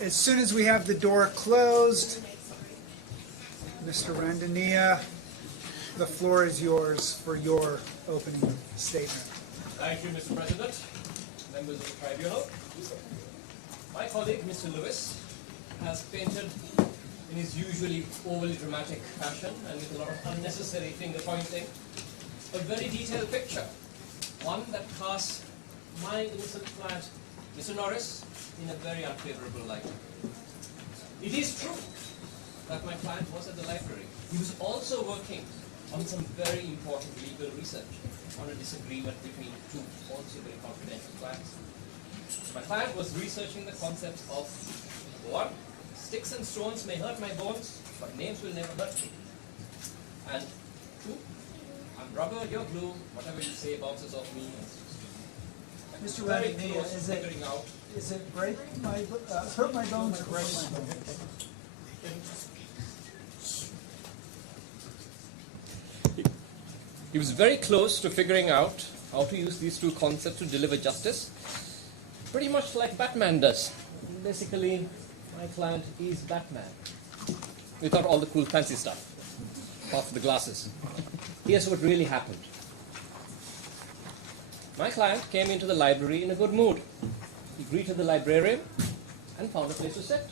As soon as we have the door closed, Mr. Randania, the floor is yours for your opening statement. Thank you, Mr. President, members of the Tribunal. My colleague, Mr. Lewis, has painted in his usually overly dramatic fashion and with a lot of unnecessary finger-pointing a very detailed picture, one that casts my innocent client, Mr. Norris, in a very unfavorable light. It is true that my client was at the library. He was also working on some very important legal research on a disagreement between two also very confidential clients. My client was researching the concept of, one, sticks and stones may hurt my bones, but names will never hurt me. And two, I'm rubber, you're glue, whatever you say bounces off me. Mr. Very Randania, close to figuring out. is it break my hurt my bones or break my bones? He was very close to figuring out how to use these two concepts to deliver justice, pretty much like Batman does. Basically, my client is Batman, without all the cool fancy stuff, apart from the glasses. Here's what really happened. My client came into the library in a good mood. He greeted the librarian and found a place to sit.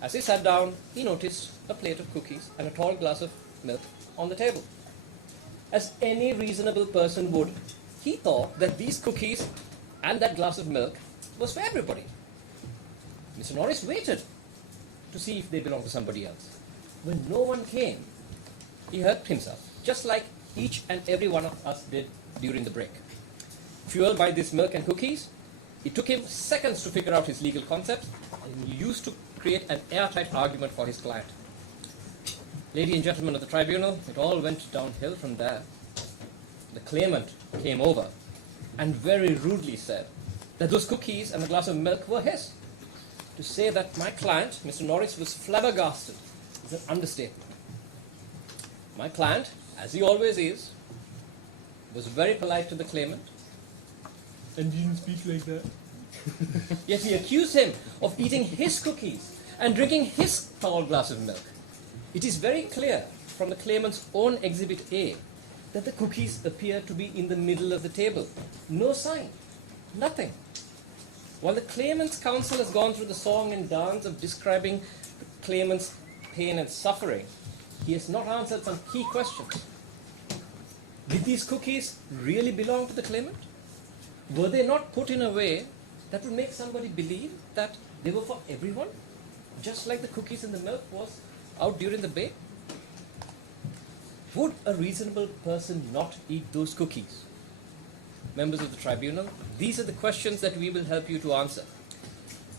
As he sat down, he noticed a plate of cookies and a tall glass of milk on the table. As any reasonable person would, he thought that these cookies and that glass of milk was for everybody. Mr. Norris waited to see if they belonged to somebody else. When no one came, he helped himself, just like each and every one of us did during the break. Fueled by this milk and cookies, it took him seconds to figure out his legal concepts, and he used to create an airtight argument for his client. Ladies and gentlemen of the tribunal, it all went downhill from there. The claimant came over and very rudely said that those cookies and the glass of milk were his. To say that my client, Mr. Norris, was flabbergasted is an understatement. My client, as he always is, was very polite to the claimant and didn't speak like that. Yet he accused him of eating his cookies and drinking his tall glass of milk. It is very clear from the claimant's own Exhibit A that the cookies appear to be in the middle of the table. No sign, nothing. While the claimant's counsel has gone through the song and dance of describing the claimant's pain and suffering, he has not answered some key questions. Did these cookies really belong to the claimant? Were they not put in a way that would make somebody believe that they were for everyone, just like the cookies and the milk was out during the bake? Would a reasonable person not eat those cookies? Members of the tribunal, these are the questions that we will help you to answer.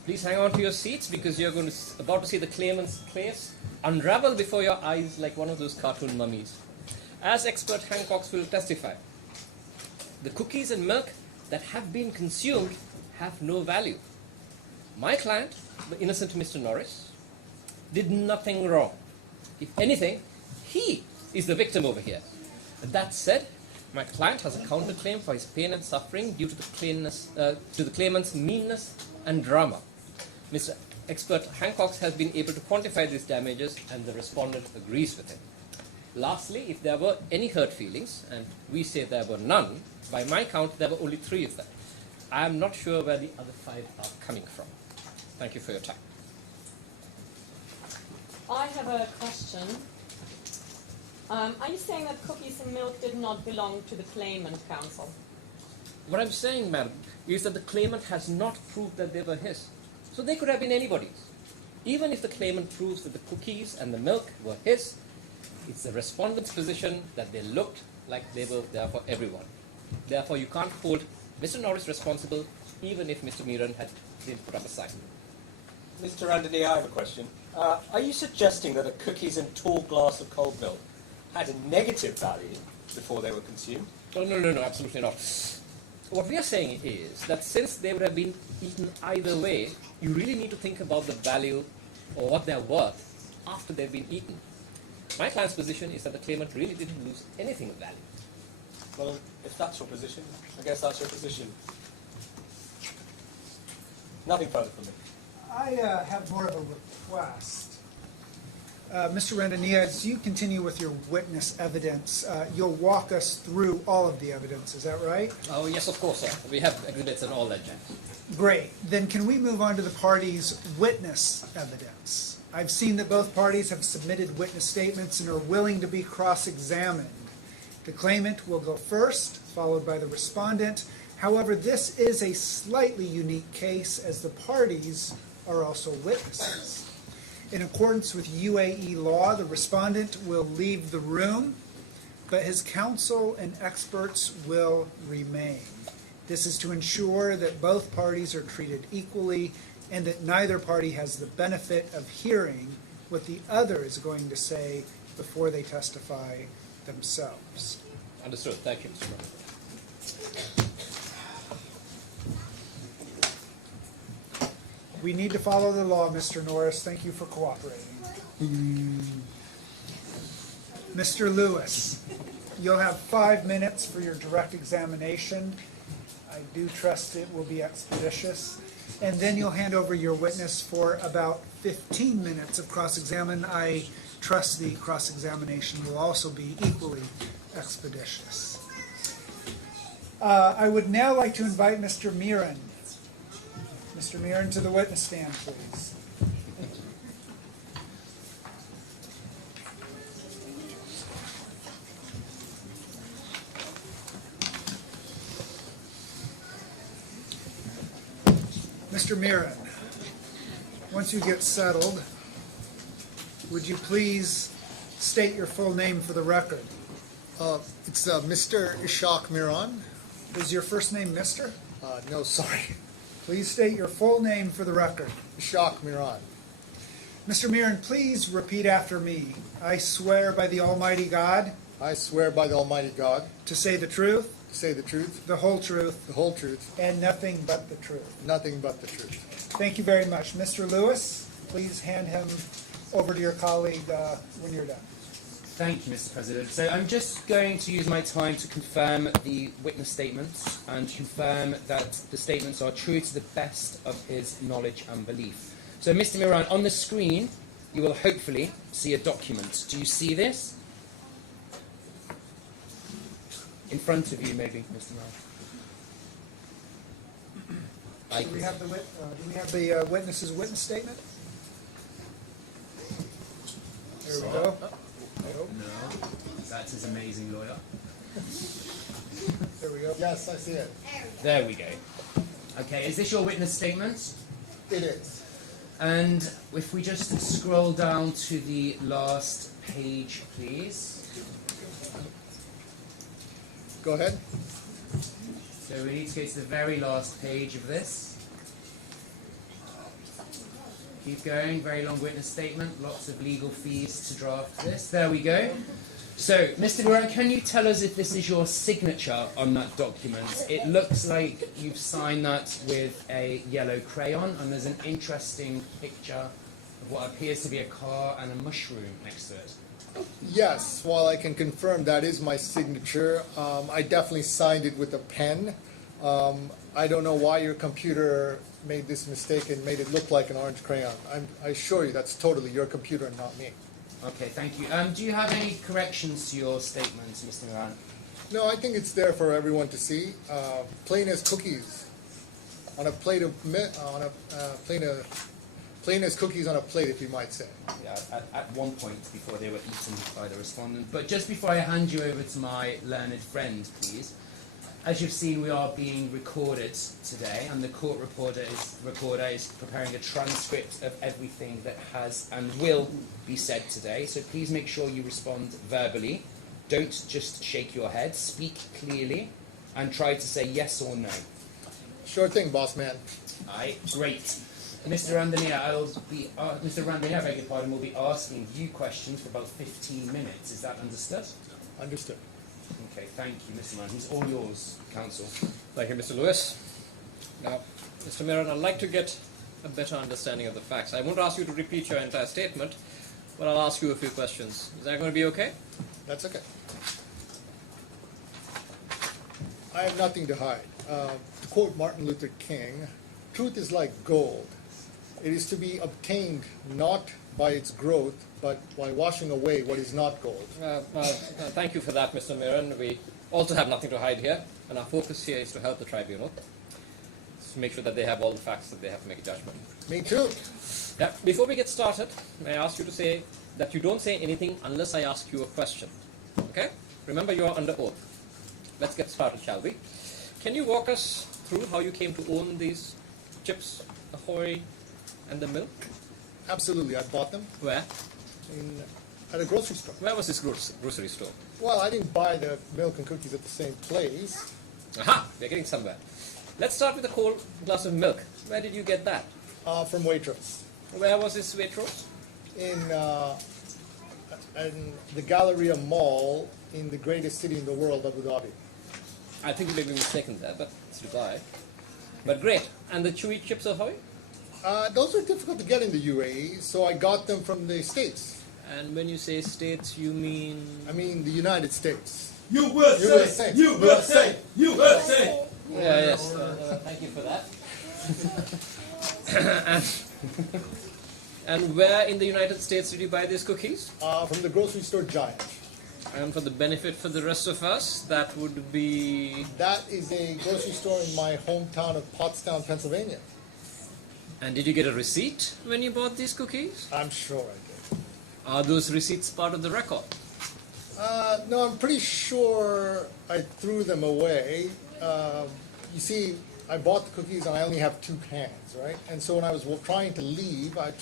Please hang on to your seats because you're about to see the claimant's case unravel before your eyes like one of those cartoon mummies. As expert Hancock will testify, the cookies and milk that have been consumed have no value. My client, the innocent Mr. Norris, did nothing wrong. If anything, he is the victim over here. That said, my client has a counterclaim for his pain and suffering due to the claimant's meanness and drama. Mr. Expert Hancock has been able to quantify these damages, and the respondent agrees with him. Lastly, if there were any hurt feelings, and we say there were none, by my count there were only 3 of them. I am not sure where the other 5 are coming from. Thank you for your time. I have a question. Are you saying that cookies and milk did not belong to the claimant, counsel? What I'm saying, madam, is that the claimant has not proved that they were his. So they could have been anybody's. Even if the claimant proves that the cookies and the milk were his, it's the respondent's position that they looked like they were there for everyone. Therefore, you can't hold Mr. Norris responsible even if Mr. Miran didn't put up a sign. Mr. Randani, I have a question. Are you suggesting that the cookies and tall glass of cold milk had a negative value before they were consumed? Oh, no, absolutely not. What we are saying is that since they would have been eaten either way, you really need to think about the value or what they're worth after they've been eaten. My client's position is that the claimant really didn't lose anything of value. Well, if that's your position, I guess that's your position. Nothing further from me. I have more of a request. Mr. Randania, as you continue with your witness evidence, you'll walk us through all of the evidence, is that right? Oh, yes, of course, sir. We have exhibits and all that, Jack. Great. Then can we move on to the parties' witness evidence? I've seen that both parties have submitted witness statements and are willing to be cross-examined. The claimant will go first, followed by the respondent. However, this is a slightly unique case as the parties are also witnesses. In accordance with UAE law, the respondent will leave the room, but his counsel and experts will remain. This is to ensure that both parties are treated equally and that neither party has the benefit of hearing what the other is going to say before they testify themselves. Understood. Thank you, Mr. Randani. We need to follow the law, Mr. Norris. Thank you for cooperating. Mr. Lewis, you'll have 5 minutes for your direct examination. I do trust it will be expeditious. And then you'll hand over your witness for about 15 minutes of cross-examine. I trust the cross-examination will also be equally expeditious. I would now like to invite Mr. Miran. Mr. Miran, to the witness stand, please. Mr. Mirren, once you get settled, would you please state your full name for the record? It's Mr. Ishaq Miran. Is your first name Mr.? No, sorry. Please state your full name for the record. Ishaq Miran. Mr. Mirren, please repeat after me. I swear by the Almighty God I swear by the Almighty God to say the truth, to say the truth, the whole truth, the whole truth, and nothing but the truth. nothing but the truth. Thank you very much. Mr. Lewis, please hand him over to your colleague when you're done. Thank you, Mr. President. So I'm just going to use my time to confirm the witness statements and confirm that the statements are true to the best of his knowledge and belief. So, Mr. Miran, on the screen, you will hopefully see a document. Do you see this? In front of you, maybe, Mr. Miran. Do we have the witness's witness statement? There we go. No. That's his amazing lawyer. There we go. Yes, I see it. There we go. Okay, is this your witness statement? It is. And if we just scroll down to the last page, please. Go ahead. So we need to go to the very last page of this. Keep going, very long witness statement, lots of legal fees to draft this. There we go. So, Mr. Moran, can you tell us if this is your signature on that document? It looks like you've signed that with a yellow crayon, and there's an interesting picture of what appears to be a car and a mushroom next to it. Yes, while I can confirm that is my signature, I definitely signed it with a pen. I don't know why your computer made this mistake and made it look like an orange crayon. I assure you that's totally your computer and not me. Okay, thank you. Do you have any corrections to your statement, Mr. Moran? No, I think it's there for everyone to see. Plain as cookies on a plate of plain as cookies on a plate, if you might say. Yeah, at one point before they were eaten by the respondent. But just before I hand you over to my learned friend, please. As you've seen, we are being recorded today, and the court recorder is preparing a transcript of everything that has and will be said today. So please make sure you respond verbally. Don't just shake your head. Speak clearly, and try to say yes or no. Sure thing, boss man. Aye, great. Mr. Randania, Mr. Randania, beg your pardon, will be asking you questions for about 15 minutes. Is that understood? Understood. Okay, thank you, Mr. Mann. He's all yours, counsel. Thank you, Mr. Lewis. Now, Mr. Mirren, I'd like to get a better understanding of the facts. I won't ask you to repeat your entire statement, but I'll ask you a few questions. Is that going to be okay? That's okay. I have nothing to hide. To quote Martin Luther King, truth is like gold. It is to be obtained not by its growth, but by washing away what is not gold. Thank you for that, Mr. Mirren. We also have nothing to hide here, and our focus here is to help the tribunal, to make sure that they have all the facts that they have to make a judgment. Me too. Yeah. Before we get started, may I ask you to say that you don't say anything unless I ask you a question. Okay? Remember, you are under oath. Let's get started, shall we? Can you walk us through how you came to own these chips, Ahoy, and the milk? Absolutely, I bought them. Where? At a grocery store. Where was this grocery store? Well, I didn't buy the milk and cookies at the same place. Aha! We're getting somewhere. Let's start with a cold glass of milk. Where did you get that? From Waitrose. Where was this Waitrose? In the Galleria Mall in the greatest city in the world, Abu Dhabi. I think you may be mistaken there, but it's Dubai. But great. And the chewy chips Ahoy? Those are difficult to get in the UAE, so I got them from the States. And when you say States, you mean? I mean the United States. USA! USA! USA! Yeah, yes. Thank you for that. and where in the United States did you buy these cookies? From the grocery store Giant. And for the benefit for the rest of us, that would be? That is a grocery store in my hometown of Pottstown, Pennsylvania. And did you get a receipt when you bought these cookies? I'm sure I did. Are those receipts part of the record? No, I'm pretty sure I threw them away. You see, I bought the cookies and I only have 2 pans, right? And so when I was trying to leave, I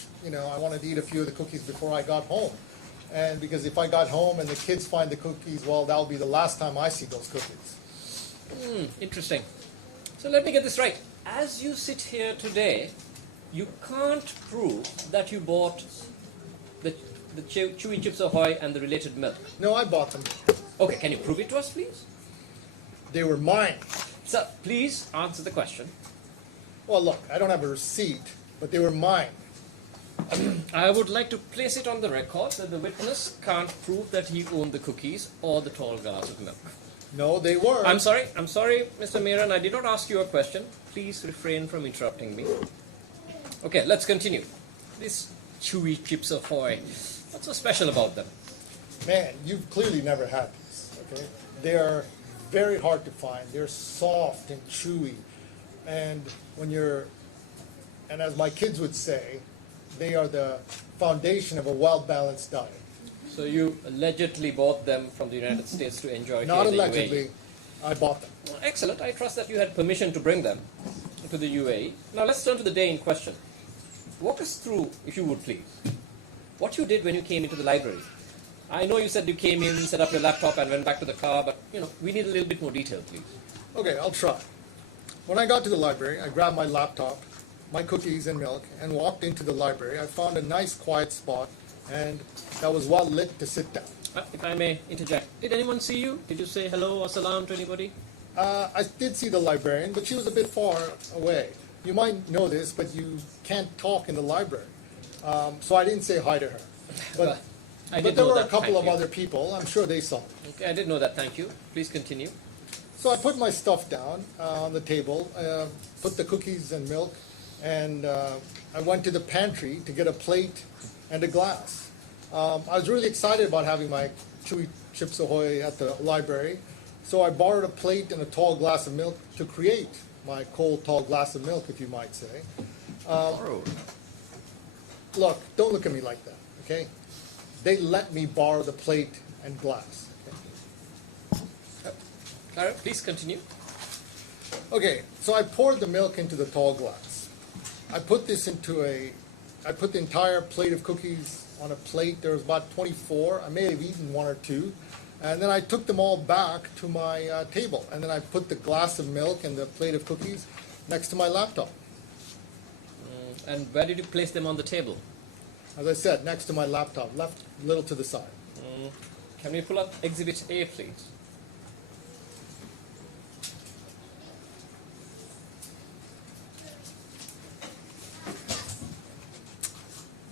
wanted to eat a few of the cookies before I got home. And because if I got home and the kids find the cookies, well, that'll be the last time I see those cookies. Interesting. So let me get this right. As you sit here today, you can't prove that you bought the Chewy Chips Ahoy and the related milk. No, I bought them. Okay, can you prove it to us, please? They were mine. Sir, please answer the question. Well, look, I don't have a receipt, but they were mine. I would like to place it on the record that the witness can't prove that he owned the cookies or the tall glass of milk. No, they were. I'm sorry, Mr. Miran, I did not ask you a question. Please refrain from interrupting me. Okay, let's continue. These Chewy Chips Ahoy, what's so special about them? Man, you've clearly never had these, okay? They are very hard to find. They're soft and chewy. And and as my kids would say, they are the foundation of a well-balanced diet. So you allegedly bought them from the United States to enjoy Not here in the allegedly, UAE. I bought them. Well, excellent. I trust that you had permission to bring them to the UAE. Now let's turn to the day in question. Walk us through, if you would please, what you did when you came into the library. I know you said you came in, set up your laptop and went back to the car, but we need a little bit more detail, please. Okay, I'll try. When I got to the library, I grabbed my laptop, my cookies and milk, and walked into the library. I found a nice quiet spot, and that was well lit to sit down. If I may interject, did anyone see you? Did you say hello or salam to anybody? I did see the librarian, but she was a bit far away. You might know this, but you can't talk in the library. So I didn't say hi to her. But there were a couple of other people. I'm sure they saw me. Okay, I did know that. Thank you. Please continue. So I put my stuff down on the table, put the cookies and milk, and I went to the pantry to get a plate and a glass. I was really excited about having my Chewy Chips Ahoy at the library, so I borrowed a plate and a tall glass of milk to create my cold, tall glass of milk, if you might say. Look, don't look at me like that, okay? They let me borrow the plate and glass. Clara, please continue. Okay, so I poured the milk into the tall glass. I put the entire plate of cookies on a plate. There was about 24. I may have eaten 1 or 2. And then I took them all back to my table. And then I put the glass of milk and the plate of cookies next to my laptop. And where did you place them on the table? As I said, next to my laptop, left a little to the side. Can we pull up Exhibit A, please?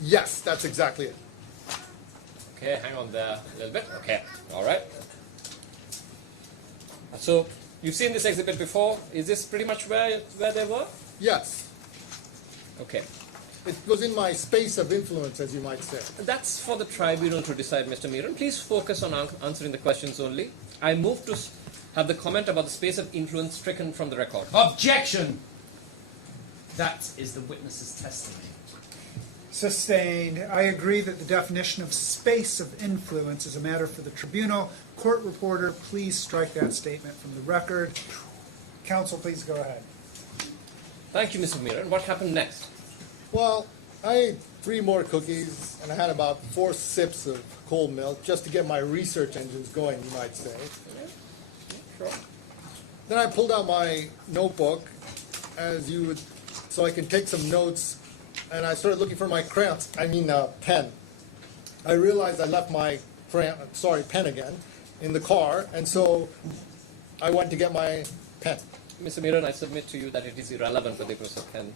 Yes, that's exactly it. Okay, hang on there a little bit. Okay, all right. So you've seen this exhibit before. Is this pretty much where they were? Yes. Okay. It was in my space of influence, as you might say. That's for the tribunal to decide, Mr. Miran. Please focus on answering the questions only. I move to have the comment about the space of influence stricken from the record. Objection! That is the witness's testimony. Sustained. I agree that the definition of space of influence is a matter for the tribunal. Court reporter, please strike that statement from the record. Counsel, please go ahead. Thank you, Mr. Miran. What happened next? Well, I ate 3 more cookies, and I had about 4 sips of cold milk just to get my research engines going, you might say. Sure. Then I pulled out my notebook, so I can take some notes, and I started looking for my pen. I realized I left my pen again in the car, and so I went to get my pen. Mr. Miran, I submit to you that it is irrelevant whether it was a pen.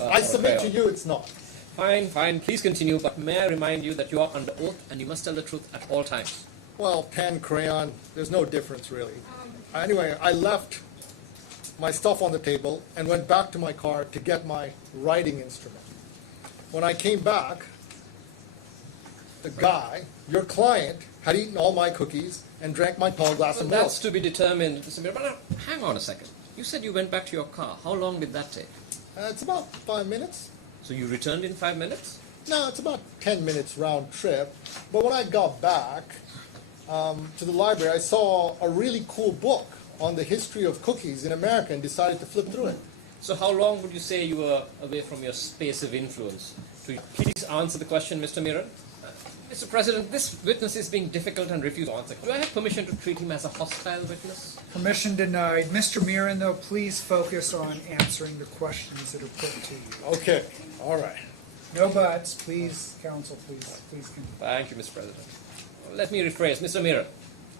I submit to you it's not. Fine, please continue, but may I remind you that you are under oath and you must tell the truth at all times. Well, pen, crayon, there's no difference really. Anyway, I left my stuff on the table and went back to my car to get my writing instrument. When I came back, the guy, your client, had eaten all my cookies and drank my tall glass of milk. That's to be determined, Mr. Miran. But hang on a second. You said you went back to your car. How long did that take? It's about 5 minutes. So you returned in 5 minutes? No, it's about 10 minutes round trip. But when I got back to the library, I saw a really cool book on the history of cookies in America and decided to flip through it. So how long would you say you were away from your space of influence? So you please answer the question, Mr. Miran. Mr. President, this witness is being difficult and refused to answer. Do I have permission to treat him as a hostile witness? Permission denied. Mr. Miran, though, please focus on answering the questions that are put to you. Okay, all right. No buts, please, counsel, please continue. Thank you, Mr. President. Let me rephrase. Mr. Miran,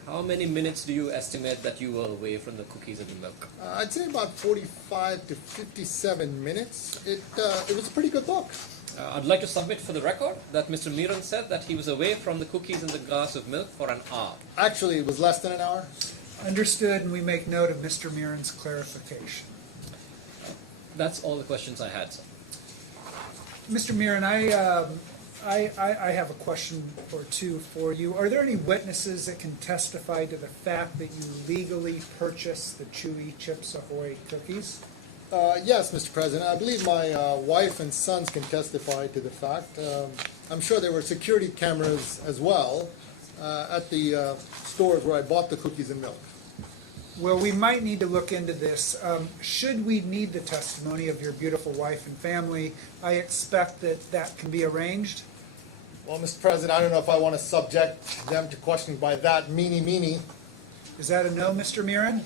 how many minutes do you estimate that you were away from the cookies and the milk? I'd say about 45 to 57 minutes. It was a pretty good book. I'd like to submit for the record that Mr. Miran said that he was away from the cookies and the glass of milk for an hour. Actually, it was less than an hour. Understood, and we make note of Mr. Miran's clarification. That's all the questions I had, sir. Mr. Miran, I have a question or two for you. Are there any witnesses that can testify to the fact that you legally purchased the Chewy Chips Ahoy cookies? Yes, Mr. President. I believe my wife and sons can testify to the fact. I'm sure there were security cameras as well at the stores where I bought the cookies and milk. Well, we might need to look into this. Should we need the testimony of your beautiful wife and family, I expect that that can be arranged. Well, Mr. President, I don't know if I want to subject them to questioning by that meanie. Is that a no, Mr. Miran?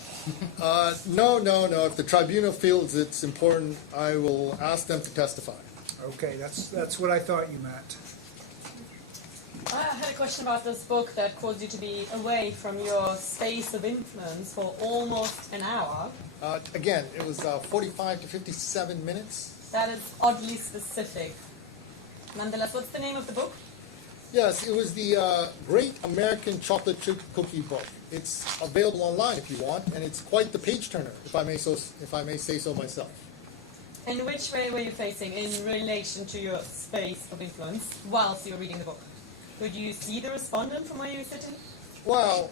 No. If the tribunal feels it's important, I will ask them to testify. Okay, that's what I thought you meant. I had a question about this book that caused you to be away from your space of influence for almost an hour. Again, it was 45 to 57 minutes. That is oddly specific. Nonetheless, what's the name of the book? Yes, it was the Great American Chocolate Chip Cookie Book. It's available online if you want, and it's quite the page turner, if I may say so myself. In which way were you facing in relation to your space of influence whilst you were reading the book? Could you see the respondent from where you were sitting? Well,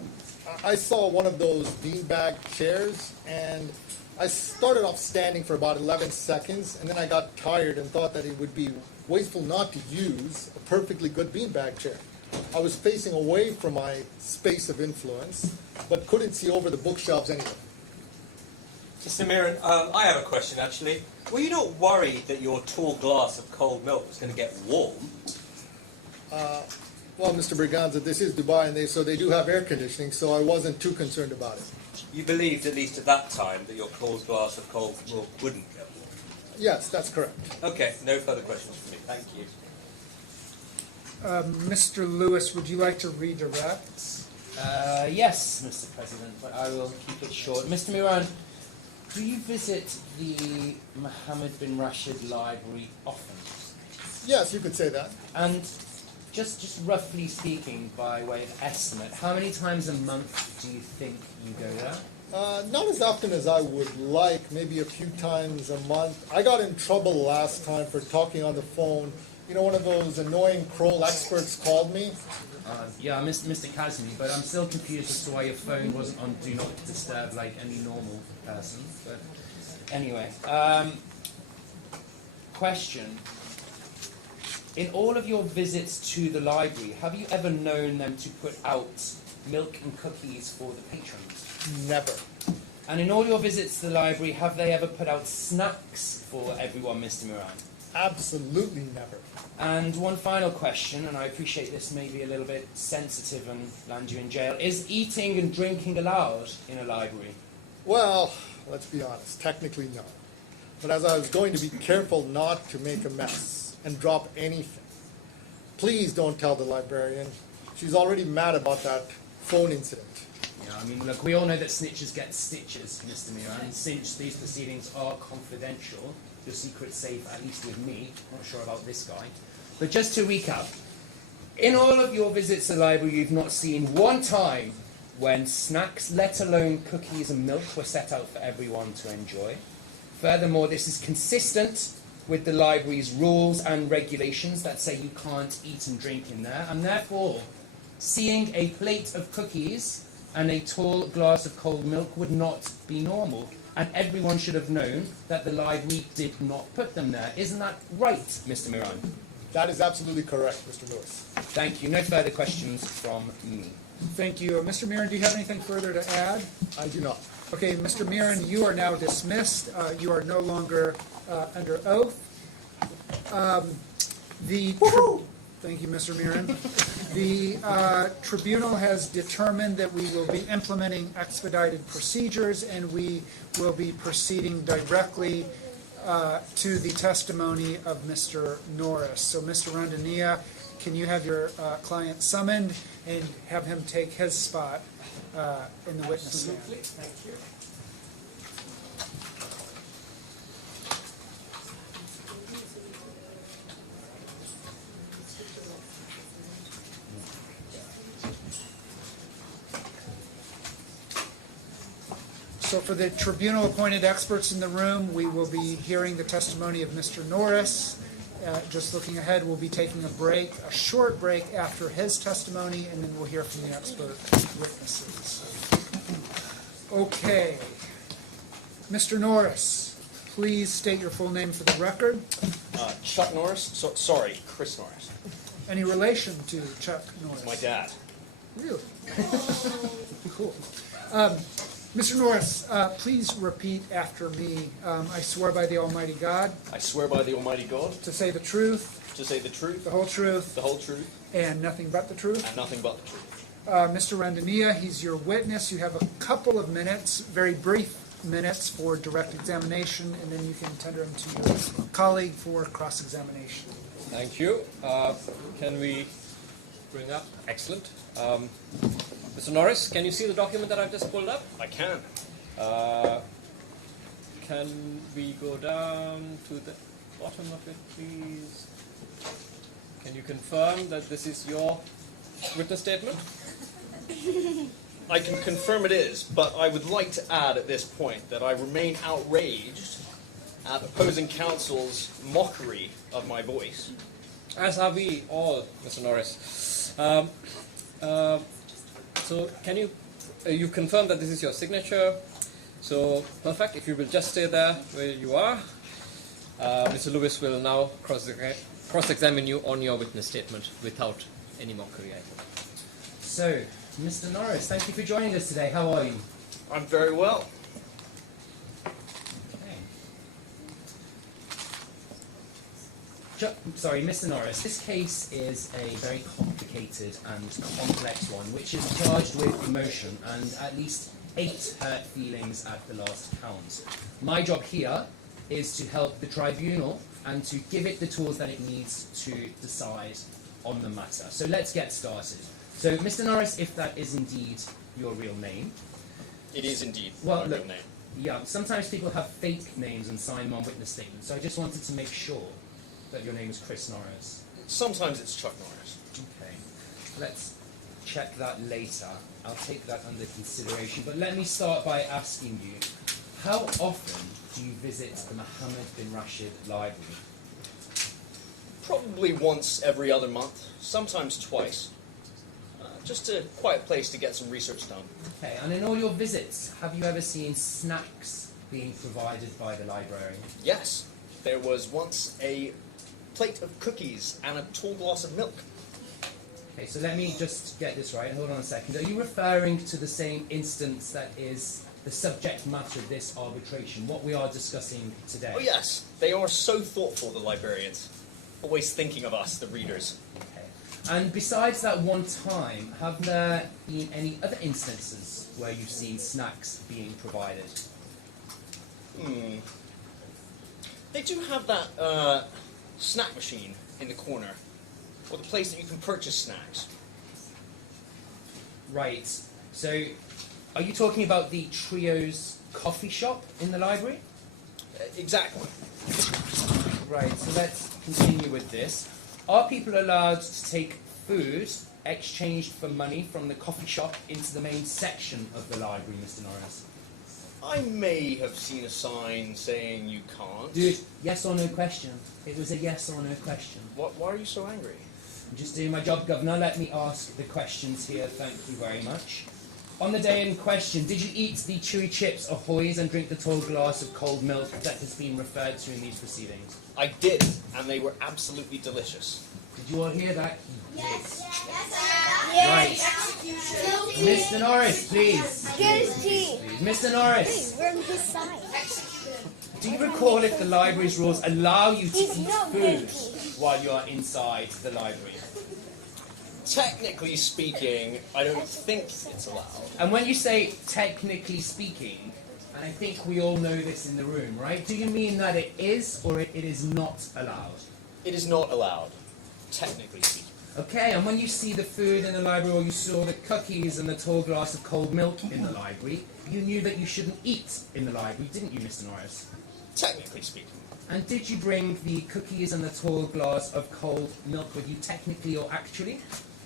I saw one of those beanbag chairs, and I started off standing for about 11 seconds, and then I got tired and thought that it would be wasteful not to use a perfectly good beanbag chair. I was facing away from my space of influence, but couldn't see over the bookshelves anyway. Mr. Miran, I have a question actually. Were you not worried that your tall glass of cold milk was going to get warm? Well, Mr. Braganza, this is Dubai, and they do have air conditioning, so I wasn't too concerned about it. You believed, at least at that time, that your cold glass of cold milk wouldn't get warm? Yes, that's correct. Okay, no further questions for me. Thank you. Mr. Lewis, would you like to redirect? Yes, Mr. President, but I will keep it short. Mr. Miran, do you visit the Mohammed bin Rashid Library often? Yes, you could say that. And just roughly speaking, by way of estimate, how many times a month do you think you go there? Not as often as I would like, maybe a few times a month. I got in trouble last time for talking on the phone. You know, one of those annoying Kroll experts called me. Yeah, Mr. Kazmi, but I'm still confused as to why your phone wasn't on Do Not Disturb like any normal person. But anyway, question. In all of your visits to the library, have you ever known them to put out milk and cookies for the patrons? Never. And in all your visits to the library, have they ever put out snacks for everyone, Mr. Miran? Absolutely never. And one final question, and I appreciate this may be a little bit sensitive and land you in jail. Is eating and drinking allowed in a library? Well, let's be honest, technically no. But as I was going to be careful not to make a mess and drop anything, please don't tell the librarian. She's already mad about that phone incident. Yeah, I mean, look, we all know that snitches get stitches, Mr. Miran, and since these proceedings are confidential, your secret's safe, at least with me. Not sure about this guy. But just to recap, in all of your visits to the library, you've not seen one time when snacks, let alone cookies and milk, were set out for everyone to enjoy. Furthermore, this is consistent with the library's rules and regulations that say you can't eat and drink in there, and therefore, seeing a plate of cookies and a tall glass of cold milk would not be normal. And everyone should have known that the library did not put them there. Isn't that right, Mr. Miran? That is absolutely correct, Mr. Lewis. Thank you. No further questions from me. Thank you. Mr. Miran, do you have anything further to add? I do not. Okay, Mr. Mirren, you are now dismissed. You are no longer under oath. Thank you, Mr. Mirren. The tribunal has determined that we will be implementing expedited procedures, and we will be proceeding directly to the testimony of Mr. Norris. So, Mr. Randania, can you have your client summoned and have him take his spot in the witness stand? Absolutely. Thank you. So for the tribunal-appointed experts in the room, we will be hearing the testimony of Mr. Norris. Just looking ahead, we'll be taking a short break after his testimony, and then we'll hear from the expert witnesses. Okay. Mr. Norris, please state your full name for the record. Chuck Norris? Sorry, Chris Norris. Any relation to Chuck Norris? My dad. Really? Cool. Mr. Norris, please repeat after me. I swear by the Almighty God. I swear by the Almighty God. To say the truth. To say the truth. The whole truth. The whole truth. And nothing but the truth. And nothing but the truth. Mr. Randania, he's your witness. You have a couple of minutes, very brief minutes, for direct examination, and then you can tender him to your colleague for cross-examination. Thank you. Can we bring up? Excellent. Mr. Norris, can you see the document that I've just pulled up? I can. Can we go down to the bottom of it, please? Can you confirm that this is your witness statement? I can confirm it is, but I would like to add at this point that I remain outraged at opposing counsel's mockery of my voice. As are we all, Mr. Norris. So can you, you've confirmed that this is your signature, so perfect. If you will just stay there where you are, Mr. Lewis will now cross-examine you on your witness statement without any mockery, I think. So, Mr. Norris, thank you for joining us today. How are you? I'm very well. Sorry, Mr. Norris, this case is a very complicated and complex one, which is charged with emotion and at least 8 hurt feelings at the last count. My job here is to help the tribunal and to give it the tools that it needs to decide on the matter. So let's get started. So, Mr. Norris, if that is indeed your real name. It is indeed my real name. Yeah, sometimes people have fake names and sign them on witness statements, so I just wanted to make sure that your name is Chris Norris. Sometimes it's Chuck Norris. Okay, let's check that later. I'll take that under consideration. But let me start by asking you, how often do you visit the Mohammed bin Rashid Library? Probably once every other month, sometimes twice. Just a quiet place to get some research done. Okay, and in all your visits, have you ever seen snacks being provided by the librarian? Yes, there was once a plate of cookies and a tall glass of milk. Okay, so let me just get this right. Hold on a second. Are you referring to the same instance that is the subject matter of this arbitration, what we are discussing today? Oh yes, they are so thoughtful, the librarians. Always thinking of us, the readers. Okay. And besides that one time, have there been any other instances where you've seen snacks being provided? They do have that snack machine in the corner, or the place that you can purchase snacks. Right. So, are you talking about the Trio's coffee shop in the library? Exactly. Right, so let's continue with this. Are people allowed to take food exchanged for money from the coffee shop into the main section of the library, Mr. Norris? I may have seen a sign saying you can't. Dude, yes or no question. It was a yes or no question. Why are you so angry? I'm just doing my job, Governor. Let me ask the questions here. Thank you very much. On the day in question, did you eat the chewy chips Ahoys and drink the tall glass of cold milk that has been referred to in these proceedings? I did, and they were absolutely delicious. Did you all hear that? He Right. Mr. Norris, please. Guilty. Mr. Norris, We're on his side. do you recall if the library's rules allow you to He's eat not food guilty. while you are inside the library? Technically speaking, I don't think it's allowed. And when you say technically speaking, and I think we all know this in the room, right? Do you mean that it is or it is not allowed? It is not allowed, technically speaking. Okay, and when you see the food in the library or you saw the cookies and the tall glass of cold milk in the library, you knew that you shouldn't eat in the library, didn't you, Mr. Norris? Technically speaking. And did you bring the cookies and the tall glass of cold milk with you technically or actually?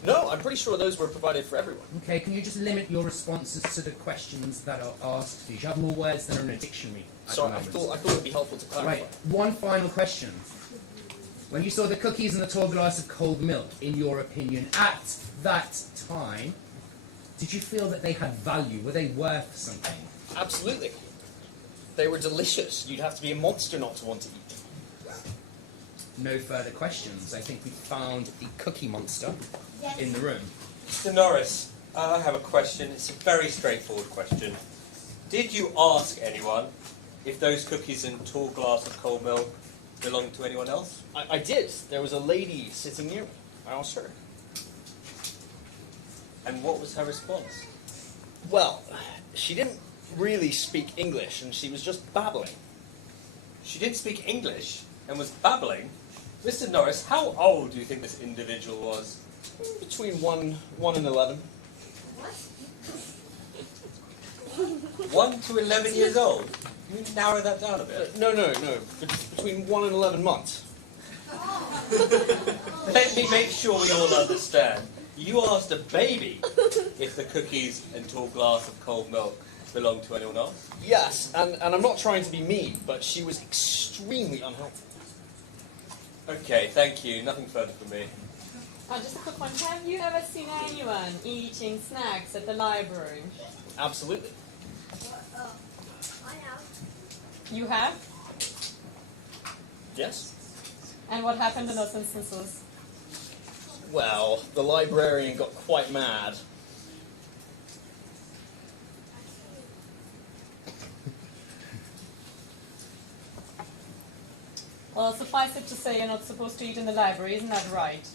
No, I'm pretty sure those were provided for everyone. Okay, can you just limit your responses to the questions that are asked, please? You have more words than are in a dictionary. Sorry, I thought it would be helpful to clarify. Right, one final question. When you saw the cookies and the tall glass of cold milk, in your opinion, at that time, did you feel that they had value? Were they worth something? Absolutely. They were delicious. You'd have to be a monster not to want to eat them. No further questions. I think we found the cookie monster in the room. Mr. Norris, I have a question. It's a very straightforward question. Did you ask anyone if those cookies and tall glass of cold milk belonged to anyone else? I did. There was a lady sitting near me. I asked her. And what was her response? Well, she didn't really speak English, and she was just babbling. She didn't speak English and was babbling? Mr. Norris, how old do you think this individual was? Between 1 and 11. 1 to 11 years old? Can you narrow that down a bit? No. Between 1 and 11 months. Let me make sure we all understand. You asked a baby if the cookies and tall glass of cold milk belonged to anyone else? Yes, and I'm not trying to be mean, but she was extremely unhelpful. Okay, thank you. Nothing further from me. Just a quick one. Have you ever seen anyone eating snacks at the library? Absolutely. You have? Yes. And what happened in those instances? Well, the librarian got quite mad. Well, suffice it to say you're not supposed to eat in the library, isn't that right?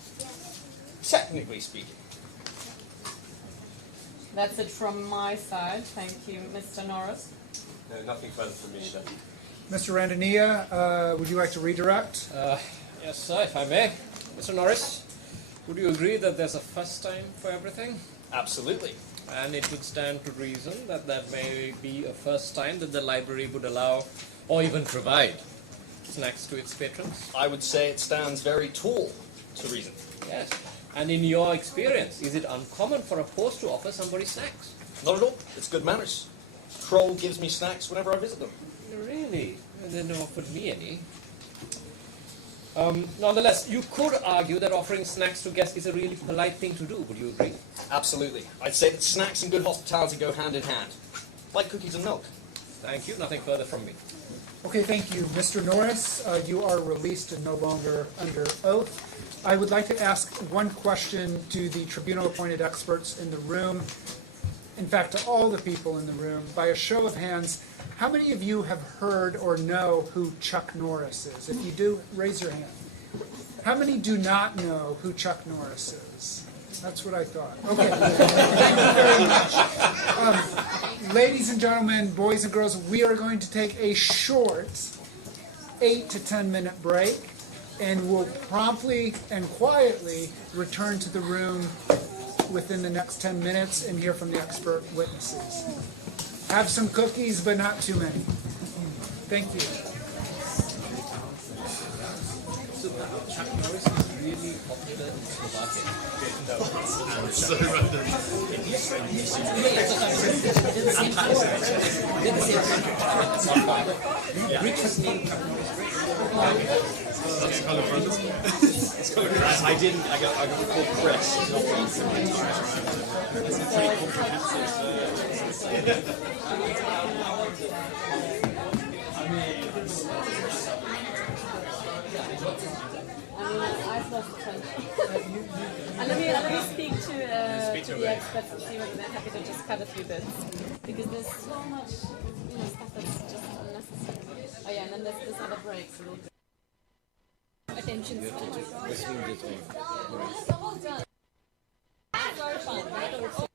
Technically speaking. That's it from my side. Thank you, Mr. Norris. No, nothing further from me then. Mr. Randania, would you like to redirect? Yes, sir, if I may. Mr. Norris, would you agree that there's a first time for everything? Absolutely. And it would stand to reason that there may be a first time that the library would allow or even provide snacks to its patrons? I would say it stands very tall to reason. Yes. And in your experience, is it uncommon for a host to offer somebody snacks? Not at all. It's good manners. Kroll gives me snacks whenever I visit them. Really? They never offered me any. Nonetheless, you could argue that offering snacks to guests is a really polite thing to do. Would you agree? Absolutely. I'd say that snacks and good hospitality go hand in hand. Like cookies and milk. Thank you. Nothing further from me. Okay, thank you. Mr. Norris, you are released and no longer under oath. I would like to ask one question to the tribunal-appointed experts in the room. In fact, to all the people in the room. By a show of hands, how many of you have heard or know who Chuck Norris is? If you do, raise your hand. How many do not know who Chuck Norris is? That's what I thought. Okay. Thank you very much. Ladies and gentlemen, boys and girls, we are going to take a short 8 to 10 minute break, and we'll promptly and quietly return to the room within the next 10 minutes and hear from the expert witnesses. Have some cookies, but not too many. Thank you. So, Chuck Norris is really popular in Slovakia. So random. That's kind of random. It's kind of crass. I got called Chris, not Francis. That's a pretty comprehensive. I've lost attention. the experts and see whether they're happy to just cut a few bits. Because there's so much, stuff that's just unnecessary. Oh yeah, and then there's this other break, so we'll do. Attention span. So fun.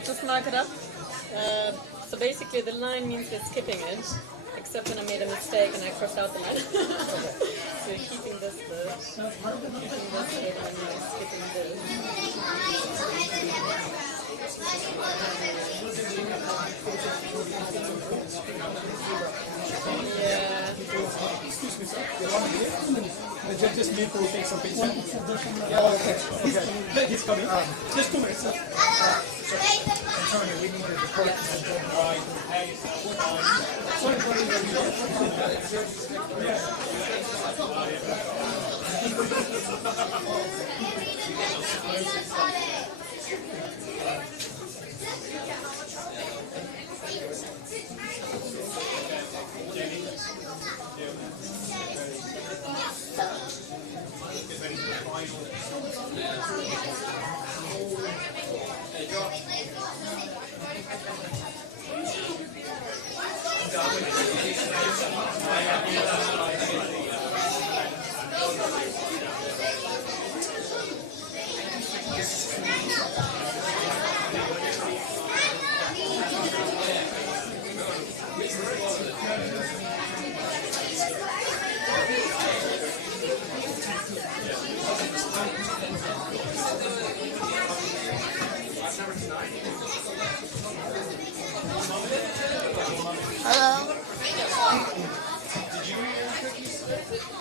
I'll just mark it up. So basically the line means we're skipping it, except when I made a mistake and I crossed out the line. So you're keeping this bit, keeping this bit, and you're skipping this. Yeah. Excuse me, sir. The judge's need to take some picture. Yeah, okay. He's coming. Just 2 minutes, sir. Antonio, we need to report to the judge.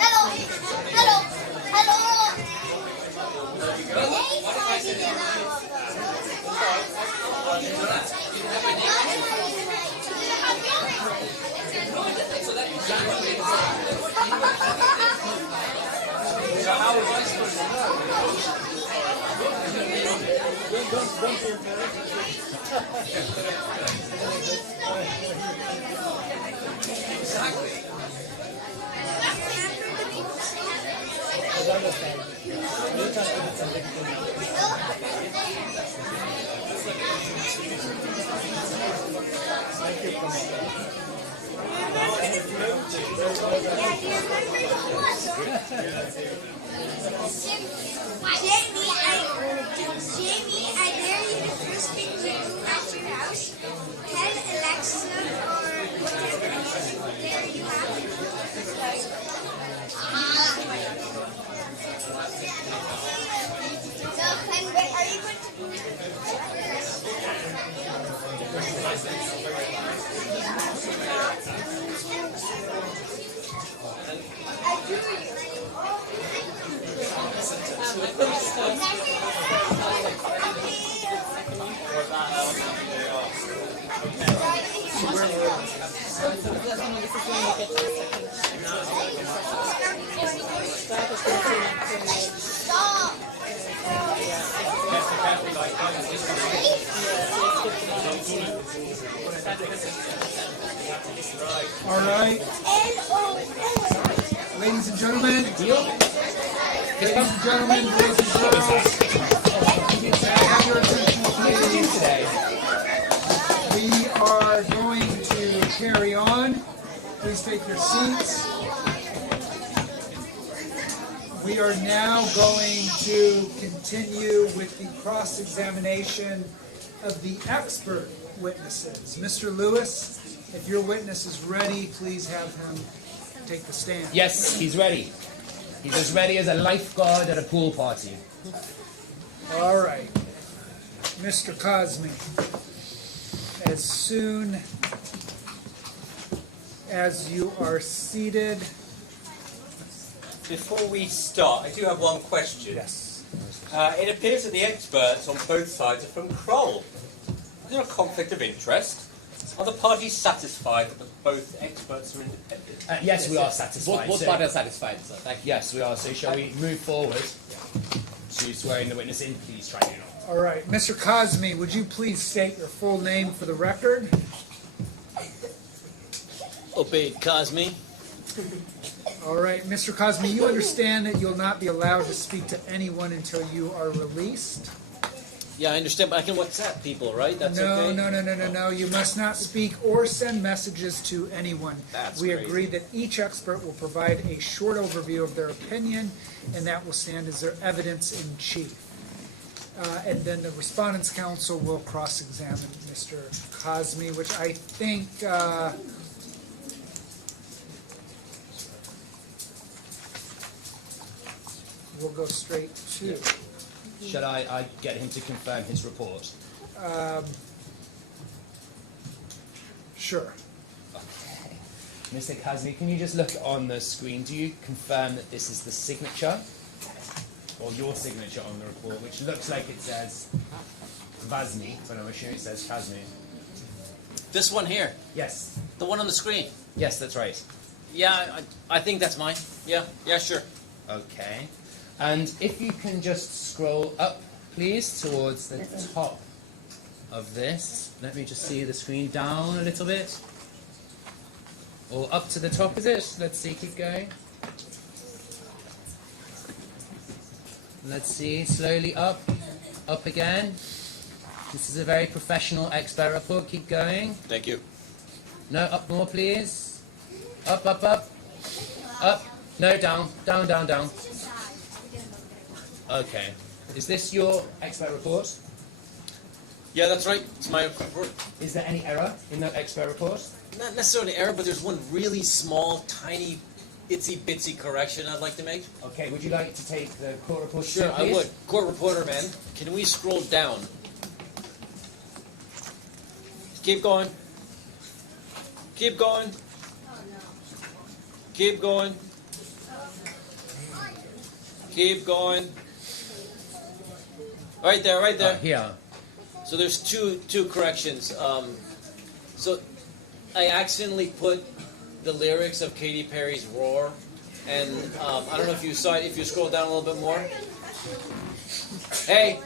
Hello. Hello. Hello. Jamie, I dare you to first thing you do at your house, tell Alexa or whatever there you have. So, and wait, are you going to do All right. Ladies and gentlemen, boys and girls, I have your attention, please. We are going to carry on. Please take your seats. We are now going to continue with the cross-examination of the expert witnesses. Mr. Lewis, if your witness is ready, please have him take the stand. Yes, he's ready. He's as ready as a lifeguard at a pool party. All right. Mr. Cosme, as soon as you are seated. Before we start, I do have one question. Yes. It appears that the experts on both sides are from Kroll. Is there a conflict of interest? Are the parties satisfied that both experts are independent? Yes, we are satisfied. Both So- parties are satisfied, sir. Thank you. Yes, we are. So shall we move forward to swearing the witness in, please, Tribunal? All right. Mr. Cosme, would you please state your full name for the record? Obeyed Cosme. All right. Mr. Cosme, you understand that you'll not be allowed to speak to anyone until you are released? Yeah, I understand, but I can WhatsApp people, right? That's okay? No. You must not speak or send messages to anyone. That's We crazy. agree that each expert will provide a short overview of their opinion, and that will stand as their evidence in chief. And then the Respondent's Counsel will cross-examine Mr. Cosme, which I think we'll go straight to. Shall I get him to confirm his report? Sure. Okay. Mr. Kazmi, can you just look on the screen? Do you confirm that this is the signature? Or your signature on the report, which looks like it says Vazmi, but I'm assuming it says Kazmi. This one here, Yes. the one on the screen. Yes, that's right. Yeah, I think that's mine. Yeah, sure. Okay. And if you can just scroll up, please, towards the top of this. Let me just see the screen down a little bit. Or up to the top, is it? Let's see, keep going. Let's see, slowly up, up again. This is a very professional expert report. Keep going. Thank you. No, up more, please. Up, up, up. Up. No, down, down, down, down. Okay. Is this your expert report? Yeah, that's right. It's my report. Is there any error in that expert report? Not necessarily error, but there's one really small, tiny, itsy-bitsy correction I'd like to make. Okay, would you like to take the court report? Sure, please? I would. Court reporter, man. Can we scroll down? Keep going. Keep going. Keep going. Keep going. Right there, right there. Here. So there's two corrections. So I accidentally put the lyrics of Katy Perry's "Roar," and I don't know if you saw it. If you scroll down a little bit more, hey,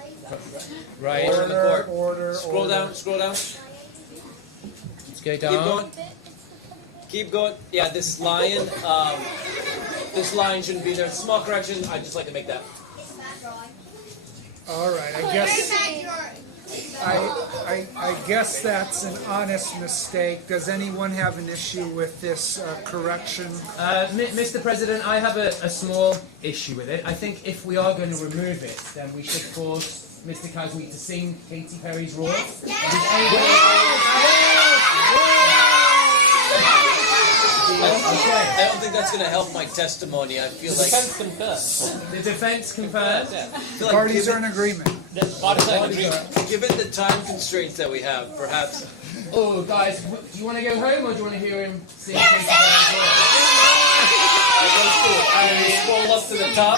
Right. order in the court. Order. Scroll down. Scroll down. Let's go down. Keep going. Keep going. Yeah, this line shouldn't be there. Small correction. I'd just like to make that. All right. I guess that's an honest mistake. Does anyone have an issue with this correction? Mr. President, I have a small issue with it. I think if we are going to remove it, then we should force Mr. Kazmi to sing Katy Perry's "Roar." I don't think that's going to help my testimony. I feel like Defense confirms. The defense confirms. The parties are in agreement. given the time constraints that we have, perhaps. Oh, guys, do you want to go home or do you want to hear him sing Katy Perry's "Roar"? I scroll up to the top.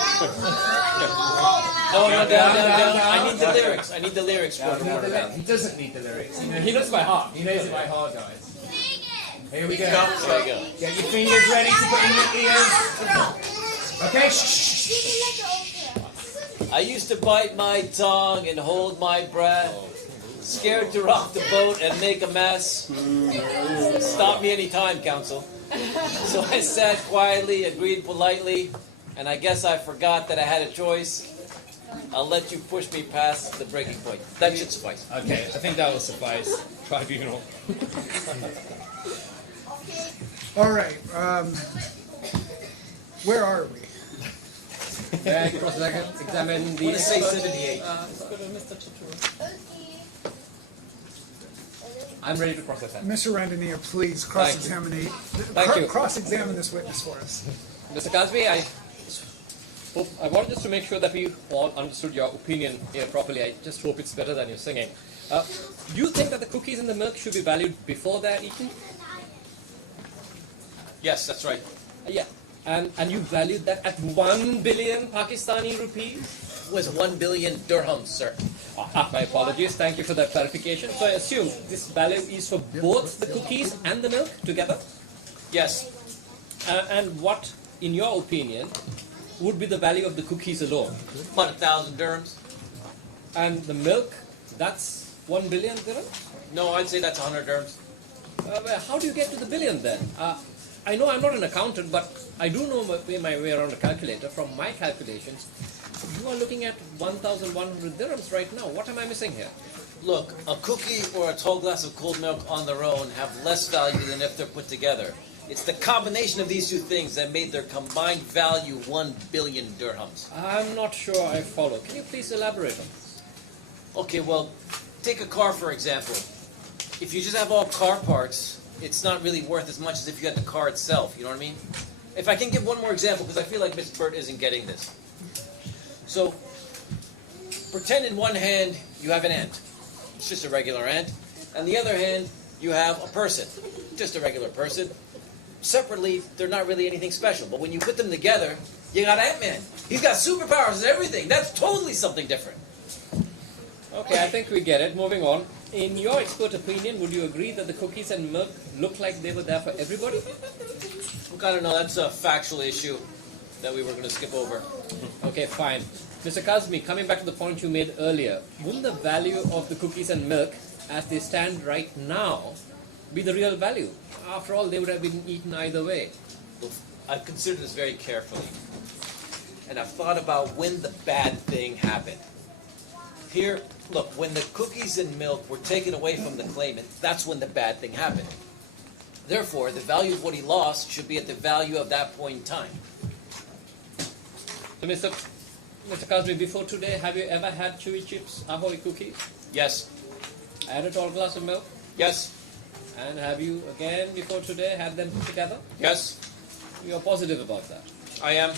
Oh, no, down. I need the lyrics. I need the lyrics. He doesn't need the lyrics. He knows by heart. He knows it by heart, guys. Here we go. There we go. Get your fingers ready to put in your ears. Okay, shh. I used to bite my tongue and hold my breath, scared to rock the boat and make a mess. Stop me anytime, counsel. So I sat quietly, agreed politely, and I guess I forgot that I had a choice. I'll let you push me past the breaking point. That should suffice. Okay, I think that will suffice. Tribunal. All right. Where are we? Cross-examine the. What does it say 78? I'm ready to process that. Mr. Randonier, please cross-examine this witness for us. Mr. Kazmi, I wanted just to make sure that we all understood your opinion here properly. I just hope it's better than your singing. Do you think that the cookies and the milk should be valued before they're eaten? Yes, that's right. Yeah. And you valued that at 1 billion Pakistani rupees? It was 1 billion dirhams, sir. My apologies. Thank you for that clarification. So I assume this value is for both the cookies and the milk together? Yes. And what, in your opinion, would be the value of the cookies alone? About 1,000 dirhams. And the milk, that's 1 billion dirhams? No, I'd say that's 100 dirhams. Well, how do you get to the billion then? I know I'm not an accountant, but I do know my way around a calculator. From my calculations, you are looking at 1,100 dirhams right now. What am I missing here? Look, a cookie or a tall glass of cold milk on their own have less value than if they're put together. It's the combination of these two things that made their combined value 1 billion dirhams. I'm not sure I follow. Can you please elaborate on this? Okay, well, take a car for example. If you just have all car parts, it's not really worth as much as if you had the car itself, you know what I mean? If I can give one more example, because I feel like Miss Burt isn't getting this. So, pretend in one hand you have an ant. It's just a regular ant. On the other hand, you have a person. Just a regular person. Separately, they're not really anything special. But when you put them together, you got Ant-Man. He's got superpowers and everything. That's totally something different. Okay, I think we get it. Moving on. In your expert opinion, would you agree that the cookies and milk look like they were there for everybody? Look, I don't know. That's a factual issue that we were going to skip over. Okay, fine. Mr. Kazmi, coming back to the point you made earlier, wouldn't the value of the cookies and milk, as they stand right now, be the real value? After all, they would have been eaten either way. Look, I've considered this very carefully. And I've thought about when the bad thing happened. Here, look, when the cookies and milk were taken away from the claimant, that's when the bad thing happened. Therefore, the value of what he lost should be at the value of that point in time. So, Mr. Kazmi, before today, have you ever had chewy chips, Ahoy cookies? Yes. And a tall glass of milk? Yes. And have you, again, before today, had them put together? Yes. You're positive about that? I am.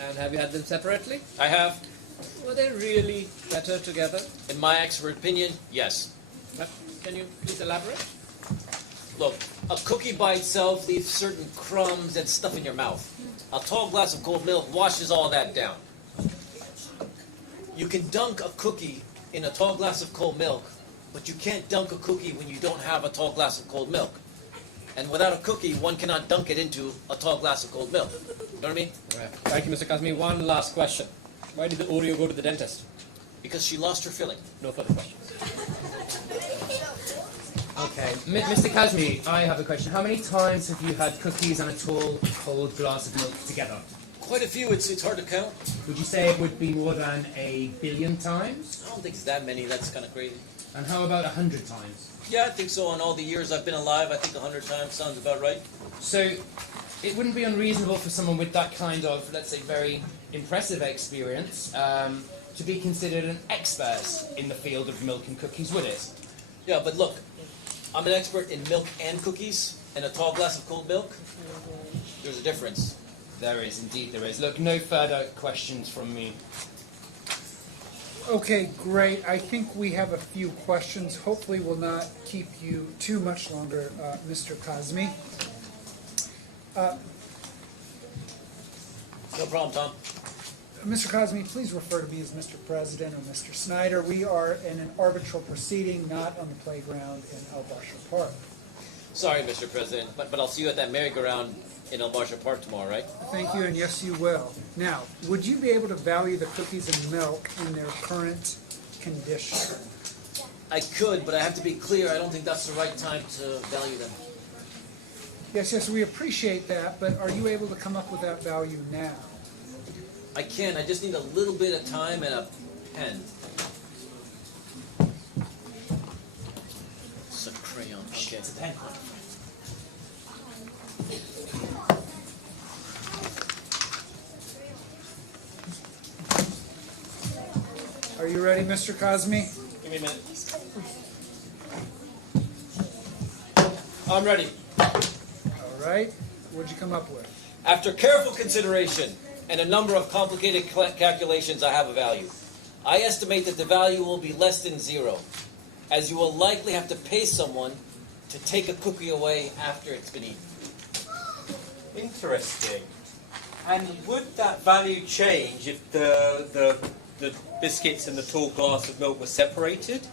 And have you had them separately? I have. Were they really better together? In my expert opinion, yes. Can you please elaborate? Look, a cookie by itself leaves certain crumbs and stuff in your mouth. A tall glass of cold milk washes all that down. You can dunk a cookie in a tall glass of cold milk, but you can't dunk a cookie when you don't have a tall glass of cold milk. And without a cookie, one cannot dunk it into a tall glass of cold milk. You know what I mean? Right. Thank you, Mr. Kazmi. One last question. Why did the Oreo go to the dentist? Because she lost her filling. No further questions. Okay, Mr. Kazmi, I have a question. How many times have you had cookies and a tall, cold glass of milk together? Quite a few. It's hard to count. Would you say it would be more than 1 billion times? I don't think it's that many. That's kind of crazy. And how about 100 times? Yeah, I think so. In all the years I've been alive, I think 100 times sounds about right. So, it wouldn't be unreasonable for someone with that kind of, let's say, very impressive experience to be considered an expert in the field of milk and cookies, would it? Yeah, but look, I'm an expert in milk and cookies and a tall glass of cold milk. There's a difference. There is, indeed there is. Look, no further questions from me. Okay, great. I think we have a few questions. Hopefully we'll not keep you too much longer, Mr. Kazmi. No problem, Tom. Mr. Kazmi, please refer to me as Mr. President or Mr. Snyder. We are in an arbitral proceeding, not on the playground in El Barsha Park. Sorry, Mr. President, but I'll see you at that merry-go-round in El Barsha Park tomorrow, right? Thank you, and yes, you will. Now, would you be able to value the cookies and milk in their current condition? I could, but I have to be clear, I don't think that's the right time to value them. Yes, we appreciate that, but are you able to come up with that value now? I can, I just need a little bit of time and a pen. It's a crayon, okay. It's a pen. Are you ready, Mr. Kazmi? Give me a minute. I'm ready. All right. What'd you come up with? After careful consideration and a number of complicated calculations, I have a value. I estimate that the value will be less than 0, as you will likely have to pay someone to take a cookie away after it's been eaten. Interesting. And would that value change if the biscuits and the tall glass of milk were separated?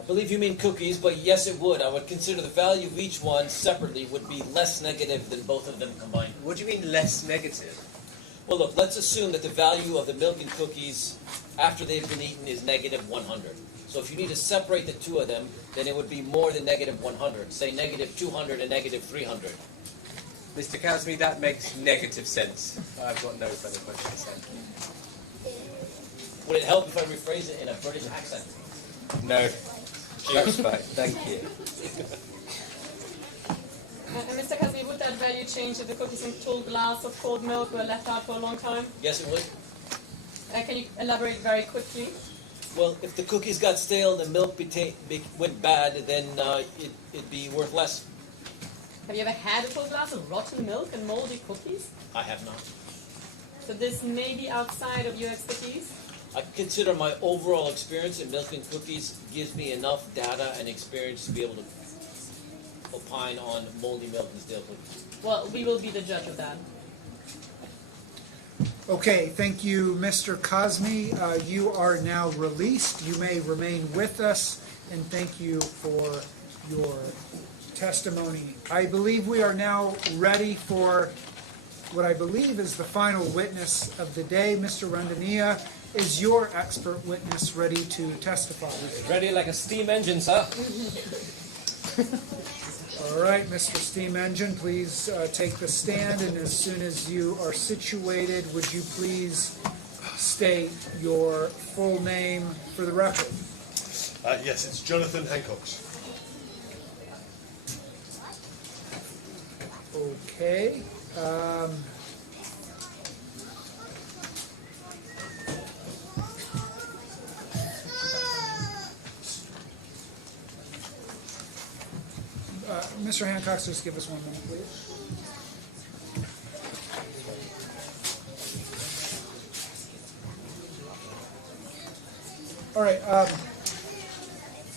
I believe you mean cookies, but yes, it would. I would consider the value of each one separately would be less negative than both of them combined. What do you mean less negative? Well, look, let's assume that the value of the milk and cookies after they've been eaten is negative 100. So if you need to separate the two of them, then it would be more than negative 100. Say negative 200 and negative 300. Mr. Kazmi, that makes negative sense. I've got no further questions. Thank you. Would it help if I rephrase it in a British accent? No. That's fine. Thank you. Mr. Kazmi, would that value change if the cookies and tall glass of cold milk were left out for a long time? Yes, it would. Can you elaborate very quickly? Well, if the cookies got stale, the milk went bad, then it'd be worth less. Have you ever had a full glass of rotten milk and moldy cookies? I have not. So this may be outside of your expertise? I consider my overall experience in milk and cookies gives me enough data and experience to be able to opine on moldy milk and stale cookies. Well, we will be the judge of that. Okay, thank you, Mr. Cosme. You are now released. You may remain with us, and thank you for your testimony. I believe we are now ready for what I believe is the final witness of the day. Mr. Randania, is your expert witness ready to testify? Ready like a steam engine, sir. All right, Mr. Steam Engine, please take the stand, and as soon as you are situated, would you please state your full name for the record? Yes, it's Jonathan Hancox. Okay. Mr. Hancock, just give us 1 minute, please. All right,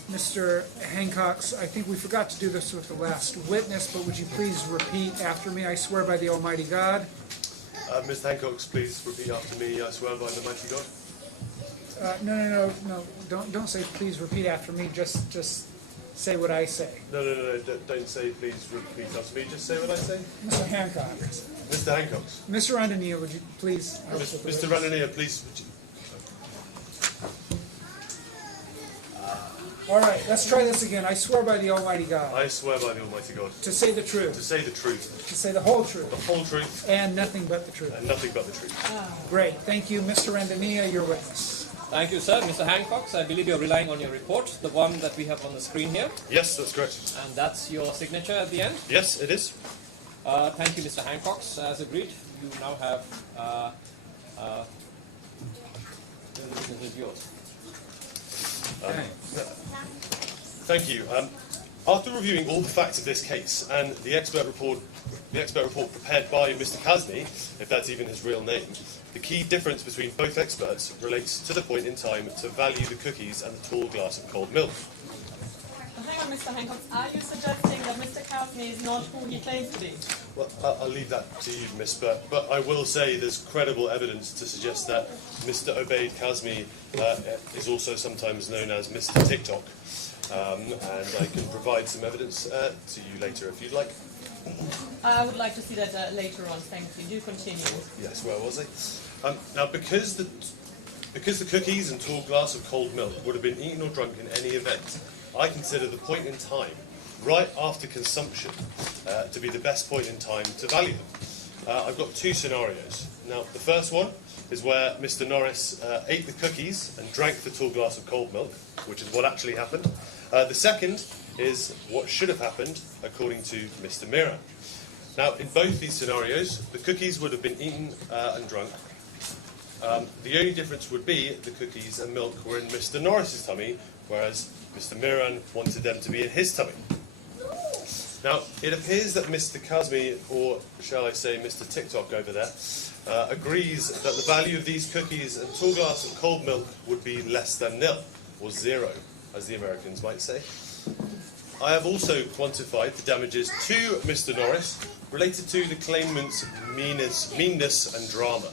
Mr. Hancock, I think we forgot to do this with the last witness, but would you please repeat after me? I swear by the Almighty God. Mr. Hancock, please repeat after me. I swear by the mighty God. No. Don't say please repeat after me. Just say what I say. No. Don't say please repeat after me. Just say what I say. Mr. Hancock. Mr. Hancock. Mr. Randania, would you please? Mr. Randania, please. All right, let's try this again. I swear by the Almighty God. I swear by the Almighty God. To say the truth. To say the truth. To say the whole truth. The whole truth. And nothing but the truth. And nothing but the truth. Great. Thank you, Mr. Randania, your witness. Thank you, sir. Mr. Hancock, I believe you're relying on your report, the one that we have on the screen here. Yes, that's correct. And that's your signature at the end? Yes, it is. Thank you, Mr. Hancock. As agreed, you now have the business is yours. Thank you. After reviewing all the facts of this case and the expert report prepared by Mr. Cosme, if that's even his real name, the key difference between both experts relates to the point in time to value the cookies and the tall glass of cold milk. Hang on, Mr. Hancock. Are you suggesting that Mr. Cosme is not who he claims to be? Well, I'll leave that to you, Miss, but I will say there's credible evidence to suggest that Mr. Obaid Kazmi is also sometimes known as Mr. TikTok, and I can provide some evidence to you later if you'd like. I would like to see that later on. Thank you. Do continue. Yes, where was I? Now, because the cookies and tall glass of cold milk would have been eaten or drunk in any event, I consider the point in time, right after consumption, to be the best point in time to value them. I've got two scenarios. Now, the first one is where Mr. Norris ate the cookies and drank the tall glass of cold milk, which is what actually happened. The second is what should have happened, according to Mr. Miran. Now, in both these scenarios, the cookies would have been eaten and drunk. The only difference would be the cookies and milk were in Mr. Norris's tummy, whereas Mr. Miran wanted them to be in his tummy. Now, it appears that Mr. Kazmi, or shall I say Mr. TikTok over there, agrees that the value of these cookies and tall glass of cold milk would be less than nil, or zero, as the Americans might say. I have also quantified the damages to Mr. Norris related to the claimant's meanness and drama.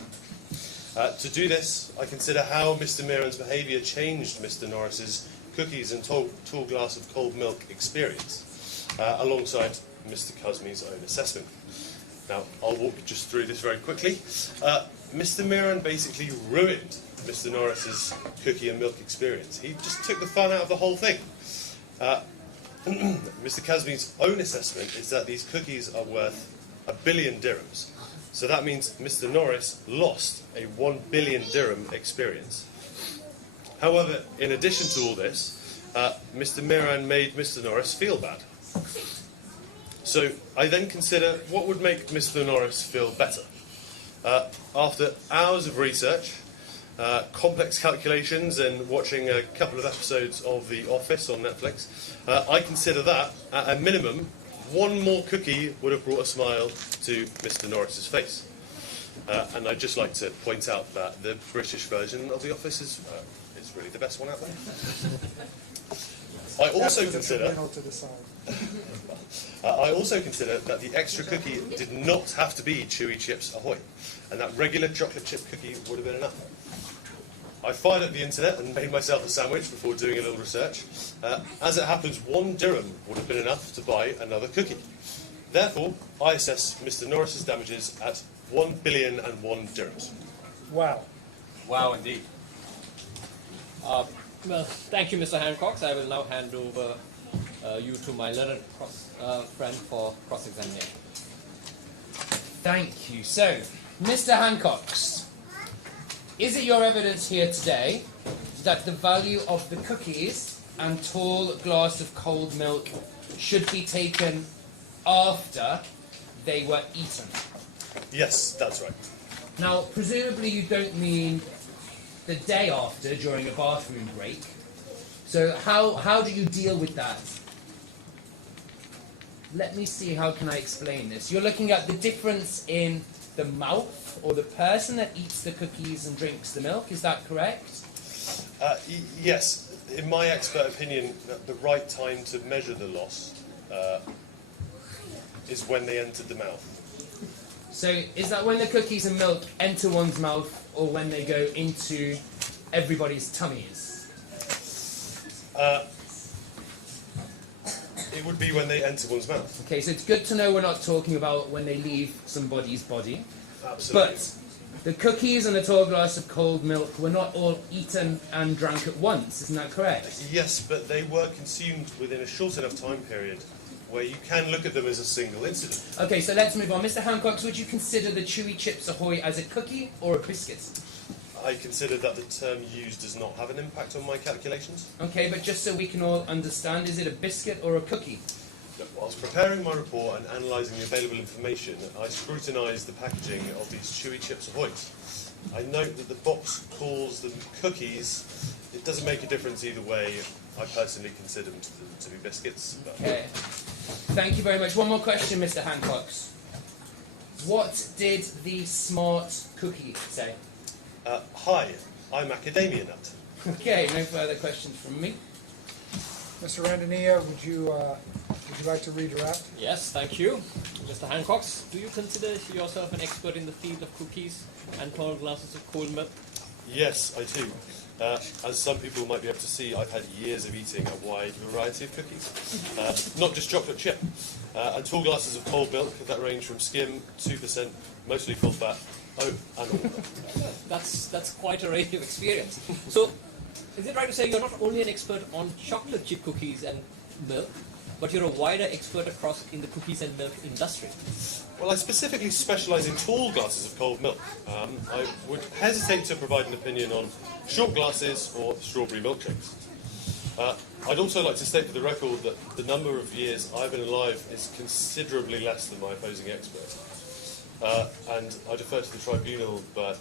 To do this, I consider how Mr. Miran's behaviour changed Mr. Norris's cookies and tall glass of cold milk experience, alongside Mr. Kazmi's own assessment. Now, I'll walk you just through this very quickly. Mr. Miran basically ruined Mr. Norris's cookie and milk experience. He just took the fun out of the whole thing. Mr. Kazmi's own assessment is that these cookies are worth 1 billion dirhams. So that means Mr. Norris lost a 1 billion dirham experience. However, in addition to all this, Mr. Miran made Mr. Norris feel bad. So I then consider what would make Mr. Norris feel better. After hours of research, complex calculations and watching a couple of episodes of The Office on Netflix, I consider that, at a minimum, one more cookie would have brought a smile to Mr. Norris's face. And I'd just like to point out that the British version of The Office is really the best one out there. I also consider that the extra cookie did not have to be Chewy Chips Ahoy, and that regular chocolate chip cookie would have been enough. I fired up the internet and made myself a sandwich before doing a little research. As it happens, £1 dirham would have been enough to buy another cookie. Therefore, I assess Mr. Norris's damages at 1,000,000,001 dirhams. Wow. Wow, indeed. Well, thank you, Mr. Hancock. I will now hand over you to my learned friend for cross-examination. Thank you. So, Mr. Hancox, is it your evidence here today that the value of the cookies and tall glass of cold milk should be taken after they were eaten? Yes, that's right. Now, presumably you don't mean the day after during a bathroom break. So how do you deal with that? Let me see, how can I explain this? You're looking at the difference in the mouth or the person that eats the cookies and drinks the milk, is that correct? Yes. In my expert opinion, the right time to measure the loss is when they entered the mouth. So is that when the cookies and milk enter one's mouth or when they go into everybody's tummies? It would be when they enter one's mouth. Okay, so it's good to know we're not talking about when they leave somebody's body. Absolutely. But the cookies and a tall glass of cold milk were not all eaten and drank at once, isn't that correct? Yes, but they were consumed within a short enough time period where you can look at them as a single incident. Okay, so let's move on. Mr. Hancock, would you consider the Chewy Chips Ahoy as a cookie or a biscuit? I consider that the term used does not have an impact on my calculations. Okay, but just so we can all understand, is it a biscuit or a cookie? Look, whilst preparing my report and analysing the available information, I scrutinised the packaging of these Chewy Chips Ahoys. I note that the box calls them cookies. It doesn't make a difference either way. I personally consider them to be biscuits. But Okay. Thank you very much. One more question, Mr. Hancock. What did the smart cookie say? Hi, I'm Macadamia Nut. Okay, no further questions from me. Mr. Randania, would you like to redirect? Yes, thank you. Mr. Hancock, do you consider yourself an expert in the field of cookies and tall glasses of cold milk? Yes, I do. As some people might be able to see, I've had years of eating a wide variety of cookies. Not just chocolate chip. And tall glasses of cold milk that range from skim, 2%, mostly full fat, and all. That's quite a range of experience. So, is it right to say you're not only an expert on chocolate chip cookies and milk, but you're a wider expert across in the cookies and milk industry? Well, I specifically specialise in tall glasses of cold milk. I would hesitate to provide an opinion on short glasses or strawberry milkshakes. I'd also like to state for the record that the number of years I've been alive is considerably less than my opposing expert. And I defer to the tribunal, but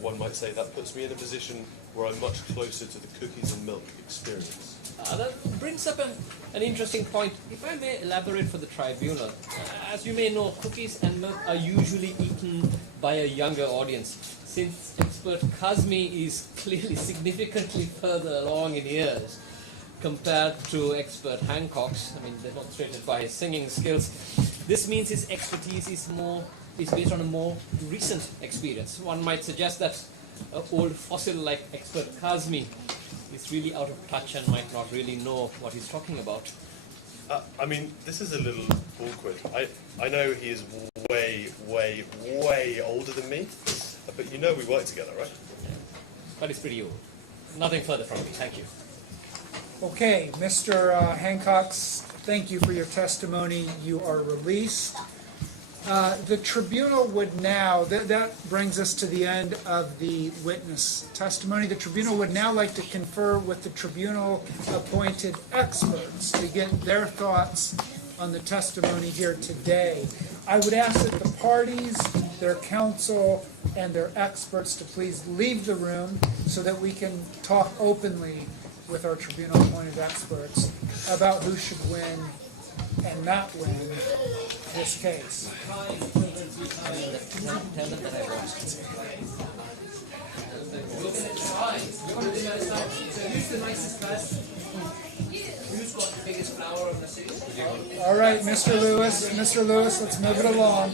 one might say that puts me in a position where I'm much closer to the cookies and milk experience. That brings up an interesting point. If I may elaborate for the tribunal, as you may know, cookies and milk are usually eaten by a younger audience. Since expert Kazmi is clearly significantly further along in years compared to expert Hancock's, I mean, demonstrated by his singing skills, this means his expertise is based on a more recent experience. One might suggest that an old fossil like expert Kazmi is really out of touch and might not really know what he's talking about. I mean, this is a little awkward. I know he is way, way, way older than me, but you know we work together, right? But it's pretty old. Nothing further from me. Thank you. Okay, Mr. Hancock, thank you for your testimony. You are released. The tribunal would now, that brings us to the end of the witness testimony. The tribunal would now like to confer with the tribunal-appointed experts to get their thoughts on the testimony here today. I would ask that the parties, their counsel, and their experts to please leave the room so that we can talk openly with our tribunal-appointed experts about who should win and not win this case. Tell them that I won. Who's the nicest person? Who's got the biggest flower of the city? All right, Mr. Lewis, let's move it along.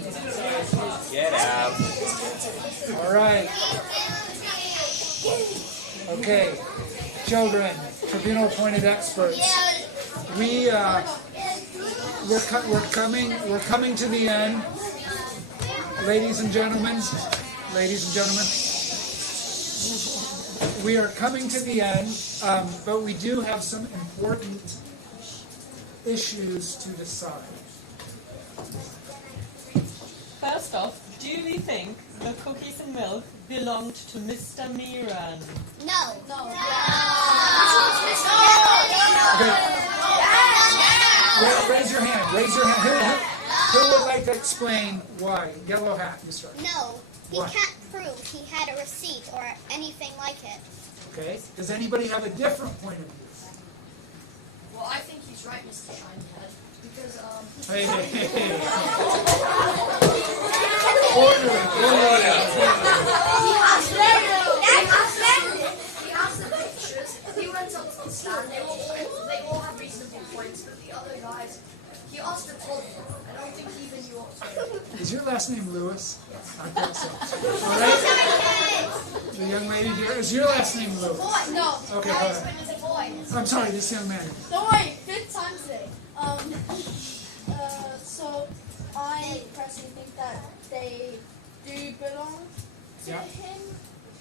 Get out. All right. Okay, children, tribunal-appointed experts. We're coming to the end, ladies and gentlemen. We are coming to the end, but we do have some important issues to decide. First off, do you think the cookies and milk belonged to Mr. Miran? No. Okay. Raise your hand. Who would like to explain why? Yellow hat, you start. No, he Why? can't prove he had a receipt or anything like it. Okay. Does anybody have a different point of view? Well, I think he's right, Mr. Shinehead, because Hey. Order. he asked the pictures. He went up to the stand. They all have reasonable points, but the other guys, he asked the toddler. I don't think he even knew what was going on. Is your last name Lewis? I thought so. All right. The young lady here. Is your last name Lewis? Boy, no. Okay, I all right. explained it as a boy. I'm sorry, this young man. Don't worry, fifth time today. So I personally think that they do belong to him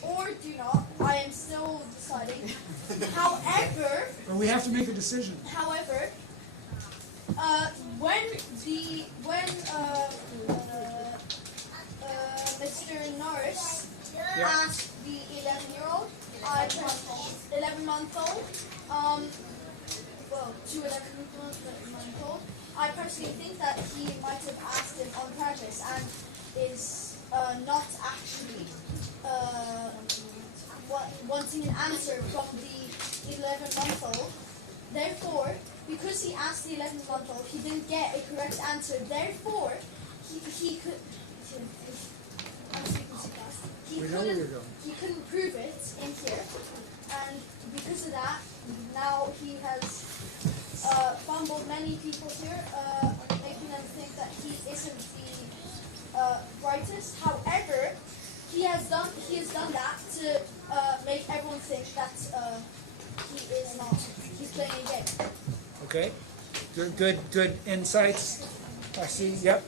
or do not. I am still deciding. However, But we have to make a decision. when Mr. Norris asked the 11-year-old, 11-month-old, to 11-month-old, I personally think that he might have asked him on purpose and is not actually wanting an answer from the 11-month-old. Therefore, because he asked the 11-month-old, he didn't get a correct answer. Therefore, he could. I'm speaking too fast. We know where you're going. He couldn't prove it in here, and because of that, now he has fumbled many people here, making them think that he isn't the brightest. However, he has done that to make everyone think that he is not. He's playing a game. Okay. Good insights. I see. Yep.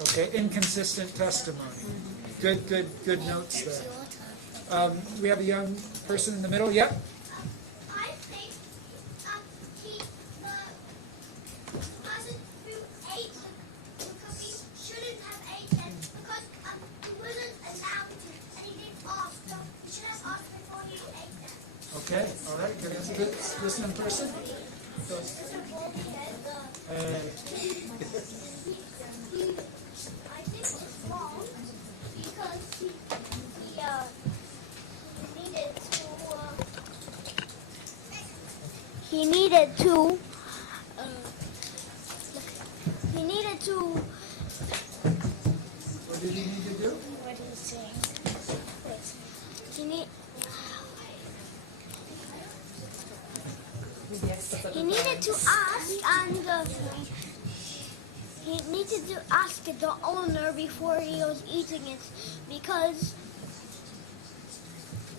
Okay, inconsistent testimony. Good notes there. We have a young person in the middle. Yep. I think the person who ate the cookies shouldn't have ate them because he wasn't allowed to, and he didn't ask, so he should have asked before he ate them. Okay. All right. Good answer. This young person. I think it's wrong because he needed to. What did he need to do? What is he saying? He needed to ask, and he needed to ask the owner before he was eating it, because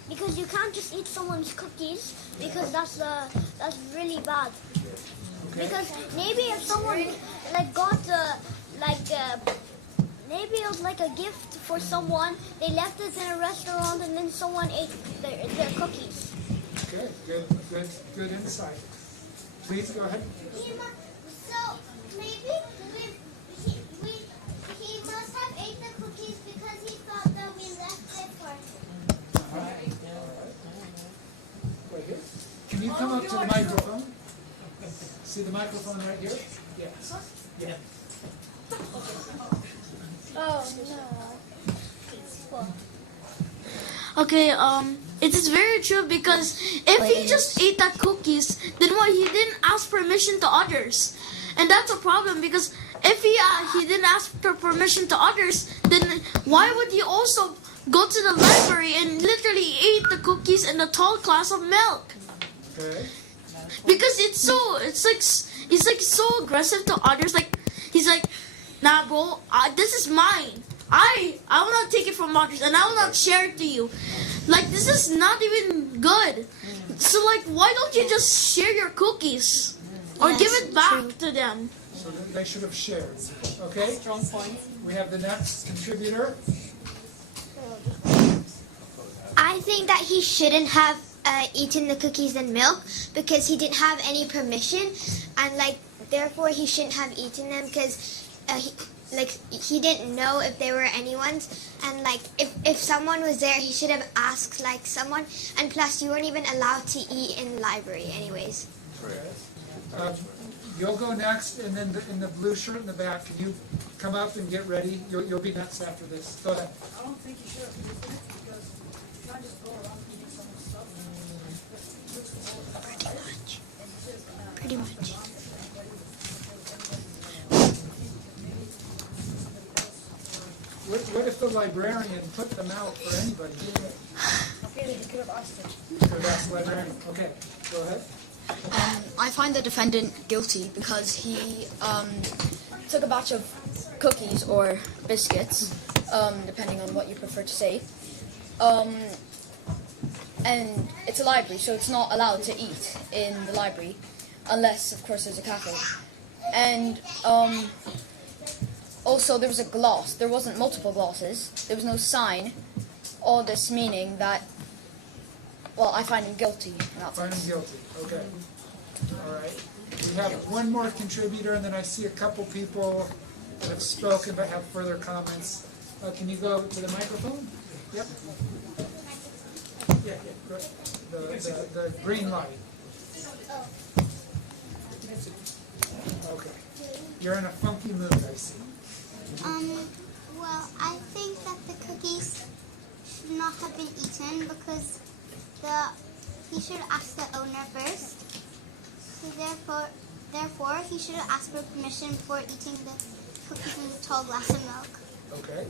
you can't just eat someone's cookies, because that's really bad. Okay. Because maybe if someone got maybe it was like a gift for someone, they left it in a restaurant and then someone ate their cookies. Okay. Good. Good insight. Please go ahead. So maybe he must have ate the cookies because he thought that we left it for him. Right here. Can you come up to the microphone? See the microphone right here? Yes. Yeah. Oh no. Okay, it is very true because if he just ate that cookies, then what, he didn't ask permission to others. And that's a problem because if he didn't ask for permission to others, then why would he also go to the library and literally eat the cookies and a tall glass of milk? Okay. Because he's like so aggressive to others. Like he's like, nah, bro, this is mine. I will not take it from others, and I will not share it to you. Like this is not even good. So like, why don't you just share your cookies or give it back to them? So they should have shared. Okay. Strong point. We have the next contributor. I think that he shouldn't have eaten the cookies and milk because he didn't have any permission, and like therefore he shouldn't have eaten them because he didn't know if there were anyone's, and like if someone was there he should have asked like someone, and plus you weren't even allowed to eat in the library anyways. You'll go next, and then in the blue shirt in the back, can you come up and get ready? You'll be next after this. Go ahead. I don't think you should have used it because you can't just go around eating someone's stuff. Pretty much. What if the librarian put them out for anybody? Okay, you could have asked it. Could have asked the librarian. Okay, go ahead. I find the defendant guilty because he took a batch of cookies or biscuits, depending on what you prefer to say, and it's a library, so it's not allowed to eat in the library, unless, of course, there's a cafe. And also, there was a gloss. There wasn't multiple glosses. There was no sign. All this meaning that, well, I find him guilty. Find him guilty. Okay. All right. We have one more contributor, and then I see a couple people that have spoken but have further comments. Can you go to the microphone? Yep. Yeah. Good. The green light. Okay. You're in a funky mood, I see. Well, I think that the cookies should not have been eaten because he should have asked the owner first. So therefore, he should have asked for permission before eating the cookies in the tall glass of milk. Okay.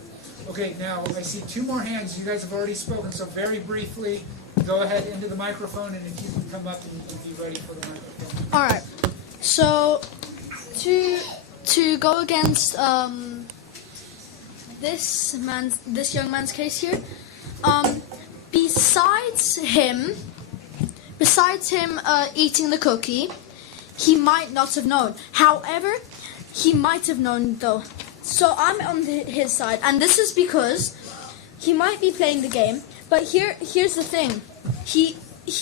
Okay, now I see two more hands. You guys have already spoken, so very briefly, go ahead into the microphone, and if you can come up and be ready for the microphone. All right. So, to go against this young man's case here, besides him eating the cookie, he might not have known. However, he might have known though. So I'm on his side, and this is because he might be playing the game. But here's the thing: he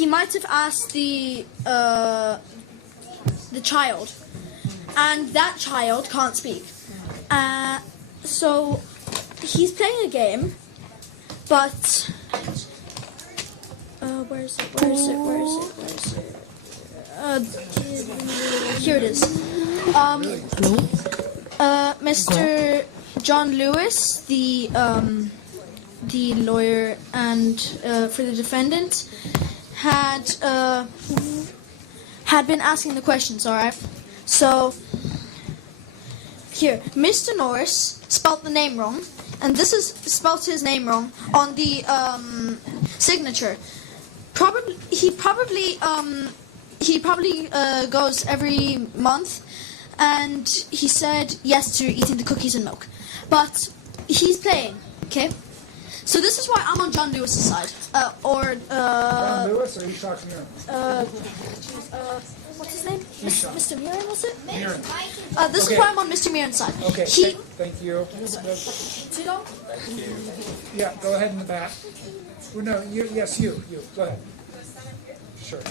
might have asked the child, and that child can't speak. So he's playing a game, but where is it? Here it is. Mr. John Lewis, the lawyer and for the defendant, had been asking the questions. All right. So here, Mr. Norris spelled the name wrong, and this is spelled his name wrong on the signature. He probably goes every month, and he said yes to eating the cookies and milk, but he's playing. Okay, so this is why I'm on John Lewis's side. John Lewis, or are you talking to him? What's his name? Mr. Mirren, was it? Mirren. This is why I'm on Mr. Mirren's side. Okay. Thank you. Thank you. Yeah, go ahead in the back. Well, no, you. Go ahead. Sure.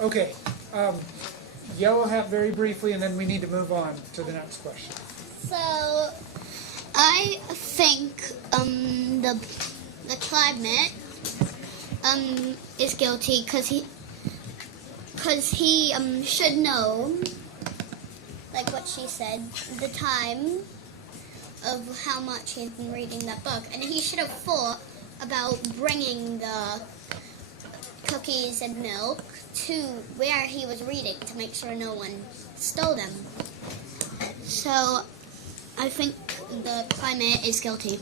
Okay, yellow hat very briefly, and then we need to move on to the next question. So, I think the Claimant is guilty because he should know, like what she said, the time of how much he's been reading that book, and he should have thought about bringing the cookies and milk to where he was reading to make sure no one stole them. So I think the Claimant is guilty.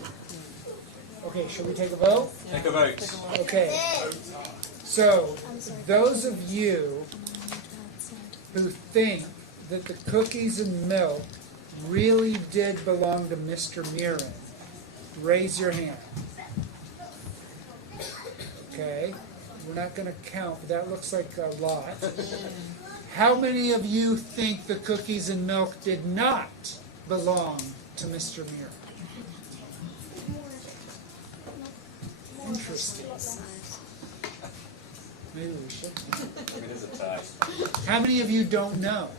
Okay, should we take a vote? Take a vote. Okay. So, those of you who think that the cookies and milk really did belong to Mr. Mirren, raise your hand. Okay, we're not going to count, but that looks like a lot. How many of you think the cookies and milk did not belong to Mr. Mirren? Interesting. Maybe we should. It is a tie. How many of you don't know?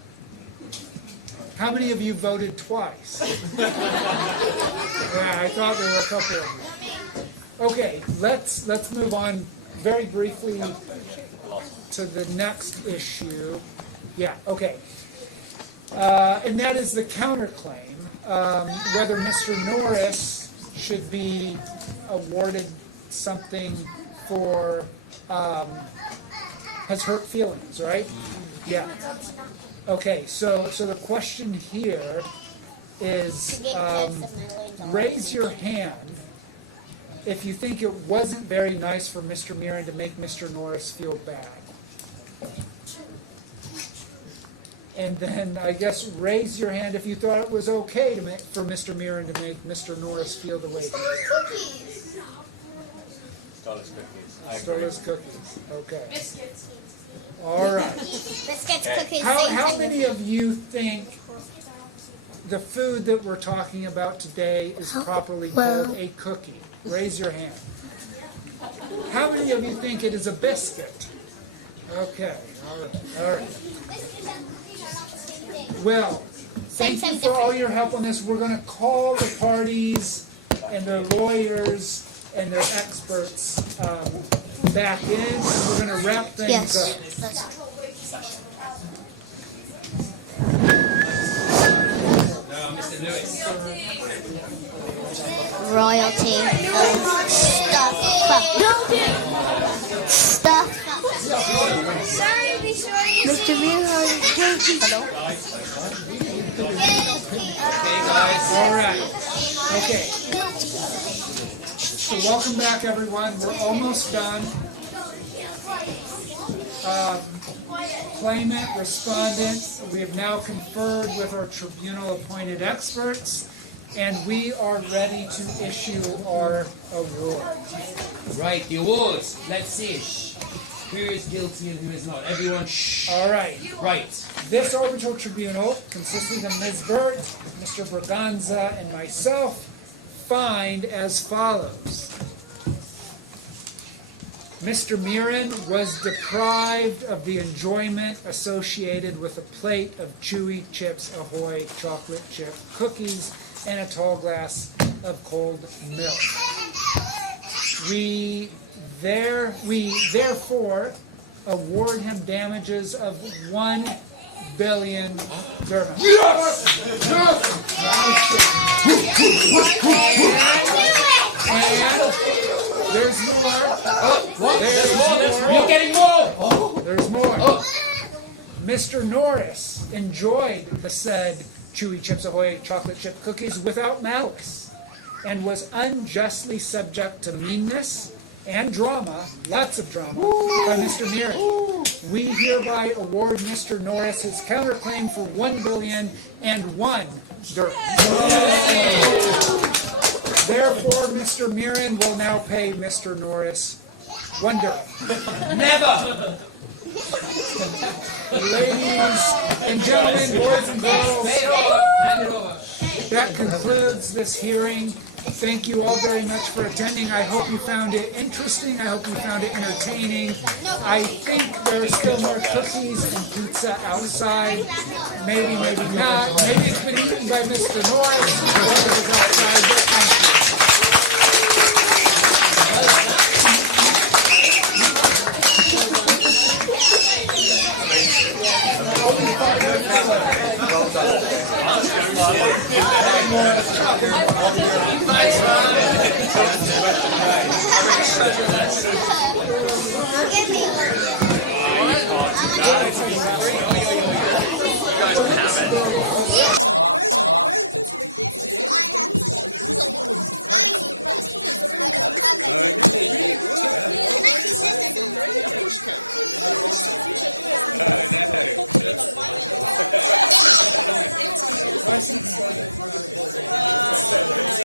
How many of you voted twice? Yeah, I thought there were a couple of you. Okay, let's move on very briefly to the next issue. Yeah, okay. And that is the counterclaim, whether Mr. Norris should be awarded something for has hurt feelings, right? Yeah. Okay, so the question here is raise your hand if you think it wasn't very nice for Mr. Mirren to make Mr. Norris feel bad. And then I guess raise your hand if you thought it was okay to for Mr. Mirren to make Mr. Norris feel the way he did. Stole his cookies. I Stole agree. his cookies. Okay. All right. Biscuits, cookies, How many of you think the food that we're talking about today is properly called a cookie? Raise your hand. How many of you think it is a biscuit? Okay. All right. Well, thank you for all your help on this. We're going to call the parties and their lawyers and their experts back in, and we're going to wrap things up. Mr. Lewis. Royalty stuff. Mr. Mirren is guilty. All right. Okay. So welcome back, everyone. We're almost done. Claimant, respondent, we have now conferred with our tribunal-appointed experts, and we are ready to issue our award. Right, the awards. Let's see. Who is guilty and who is not? Everyone, shh. All right. Right. This arbitral tribunal, consisting of Ms. Burt, Mr. Braganza, and myself, find as follows. Mr. Mirren was deprived of the enjoyment associated with a plate of Chewy Chips Ahoy chocolate chip cookies and a tall glass of cold milk. We therefore award him damages of 1 billion dirhams. Yes! And there's more. There's more. You're getting more. There's more. Mr. Norris enjoyed the said Chewy Chips Ahoy chocolate chip cookies without malice and was unjustly subject to meanness and drama, lots of drama, by Mr. Mirren. We hereby award Mr. Norris his counterclaim for 1,000,000,001 dirhams. Therefore, Mr. Mirren will now pay Mr. Norris 1 dirham. Never! Ladies and gentlemen, boys and girls, that concludes this hearing. Thank you all very much for attending. I hope you found it interesting. I hope you found it entertaining. I think there are still more cookies and pizza outside. Maybe, maybe not. Maybe it's been eaten by Mr. Norris. Whoever is outside. But thank you. Give me one.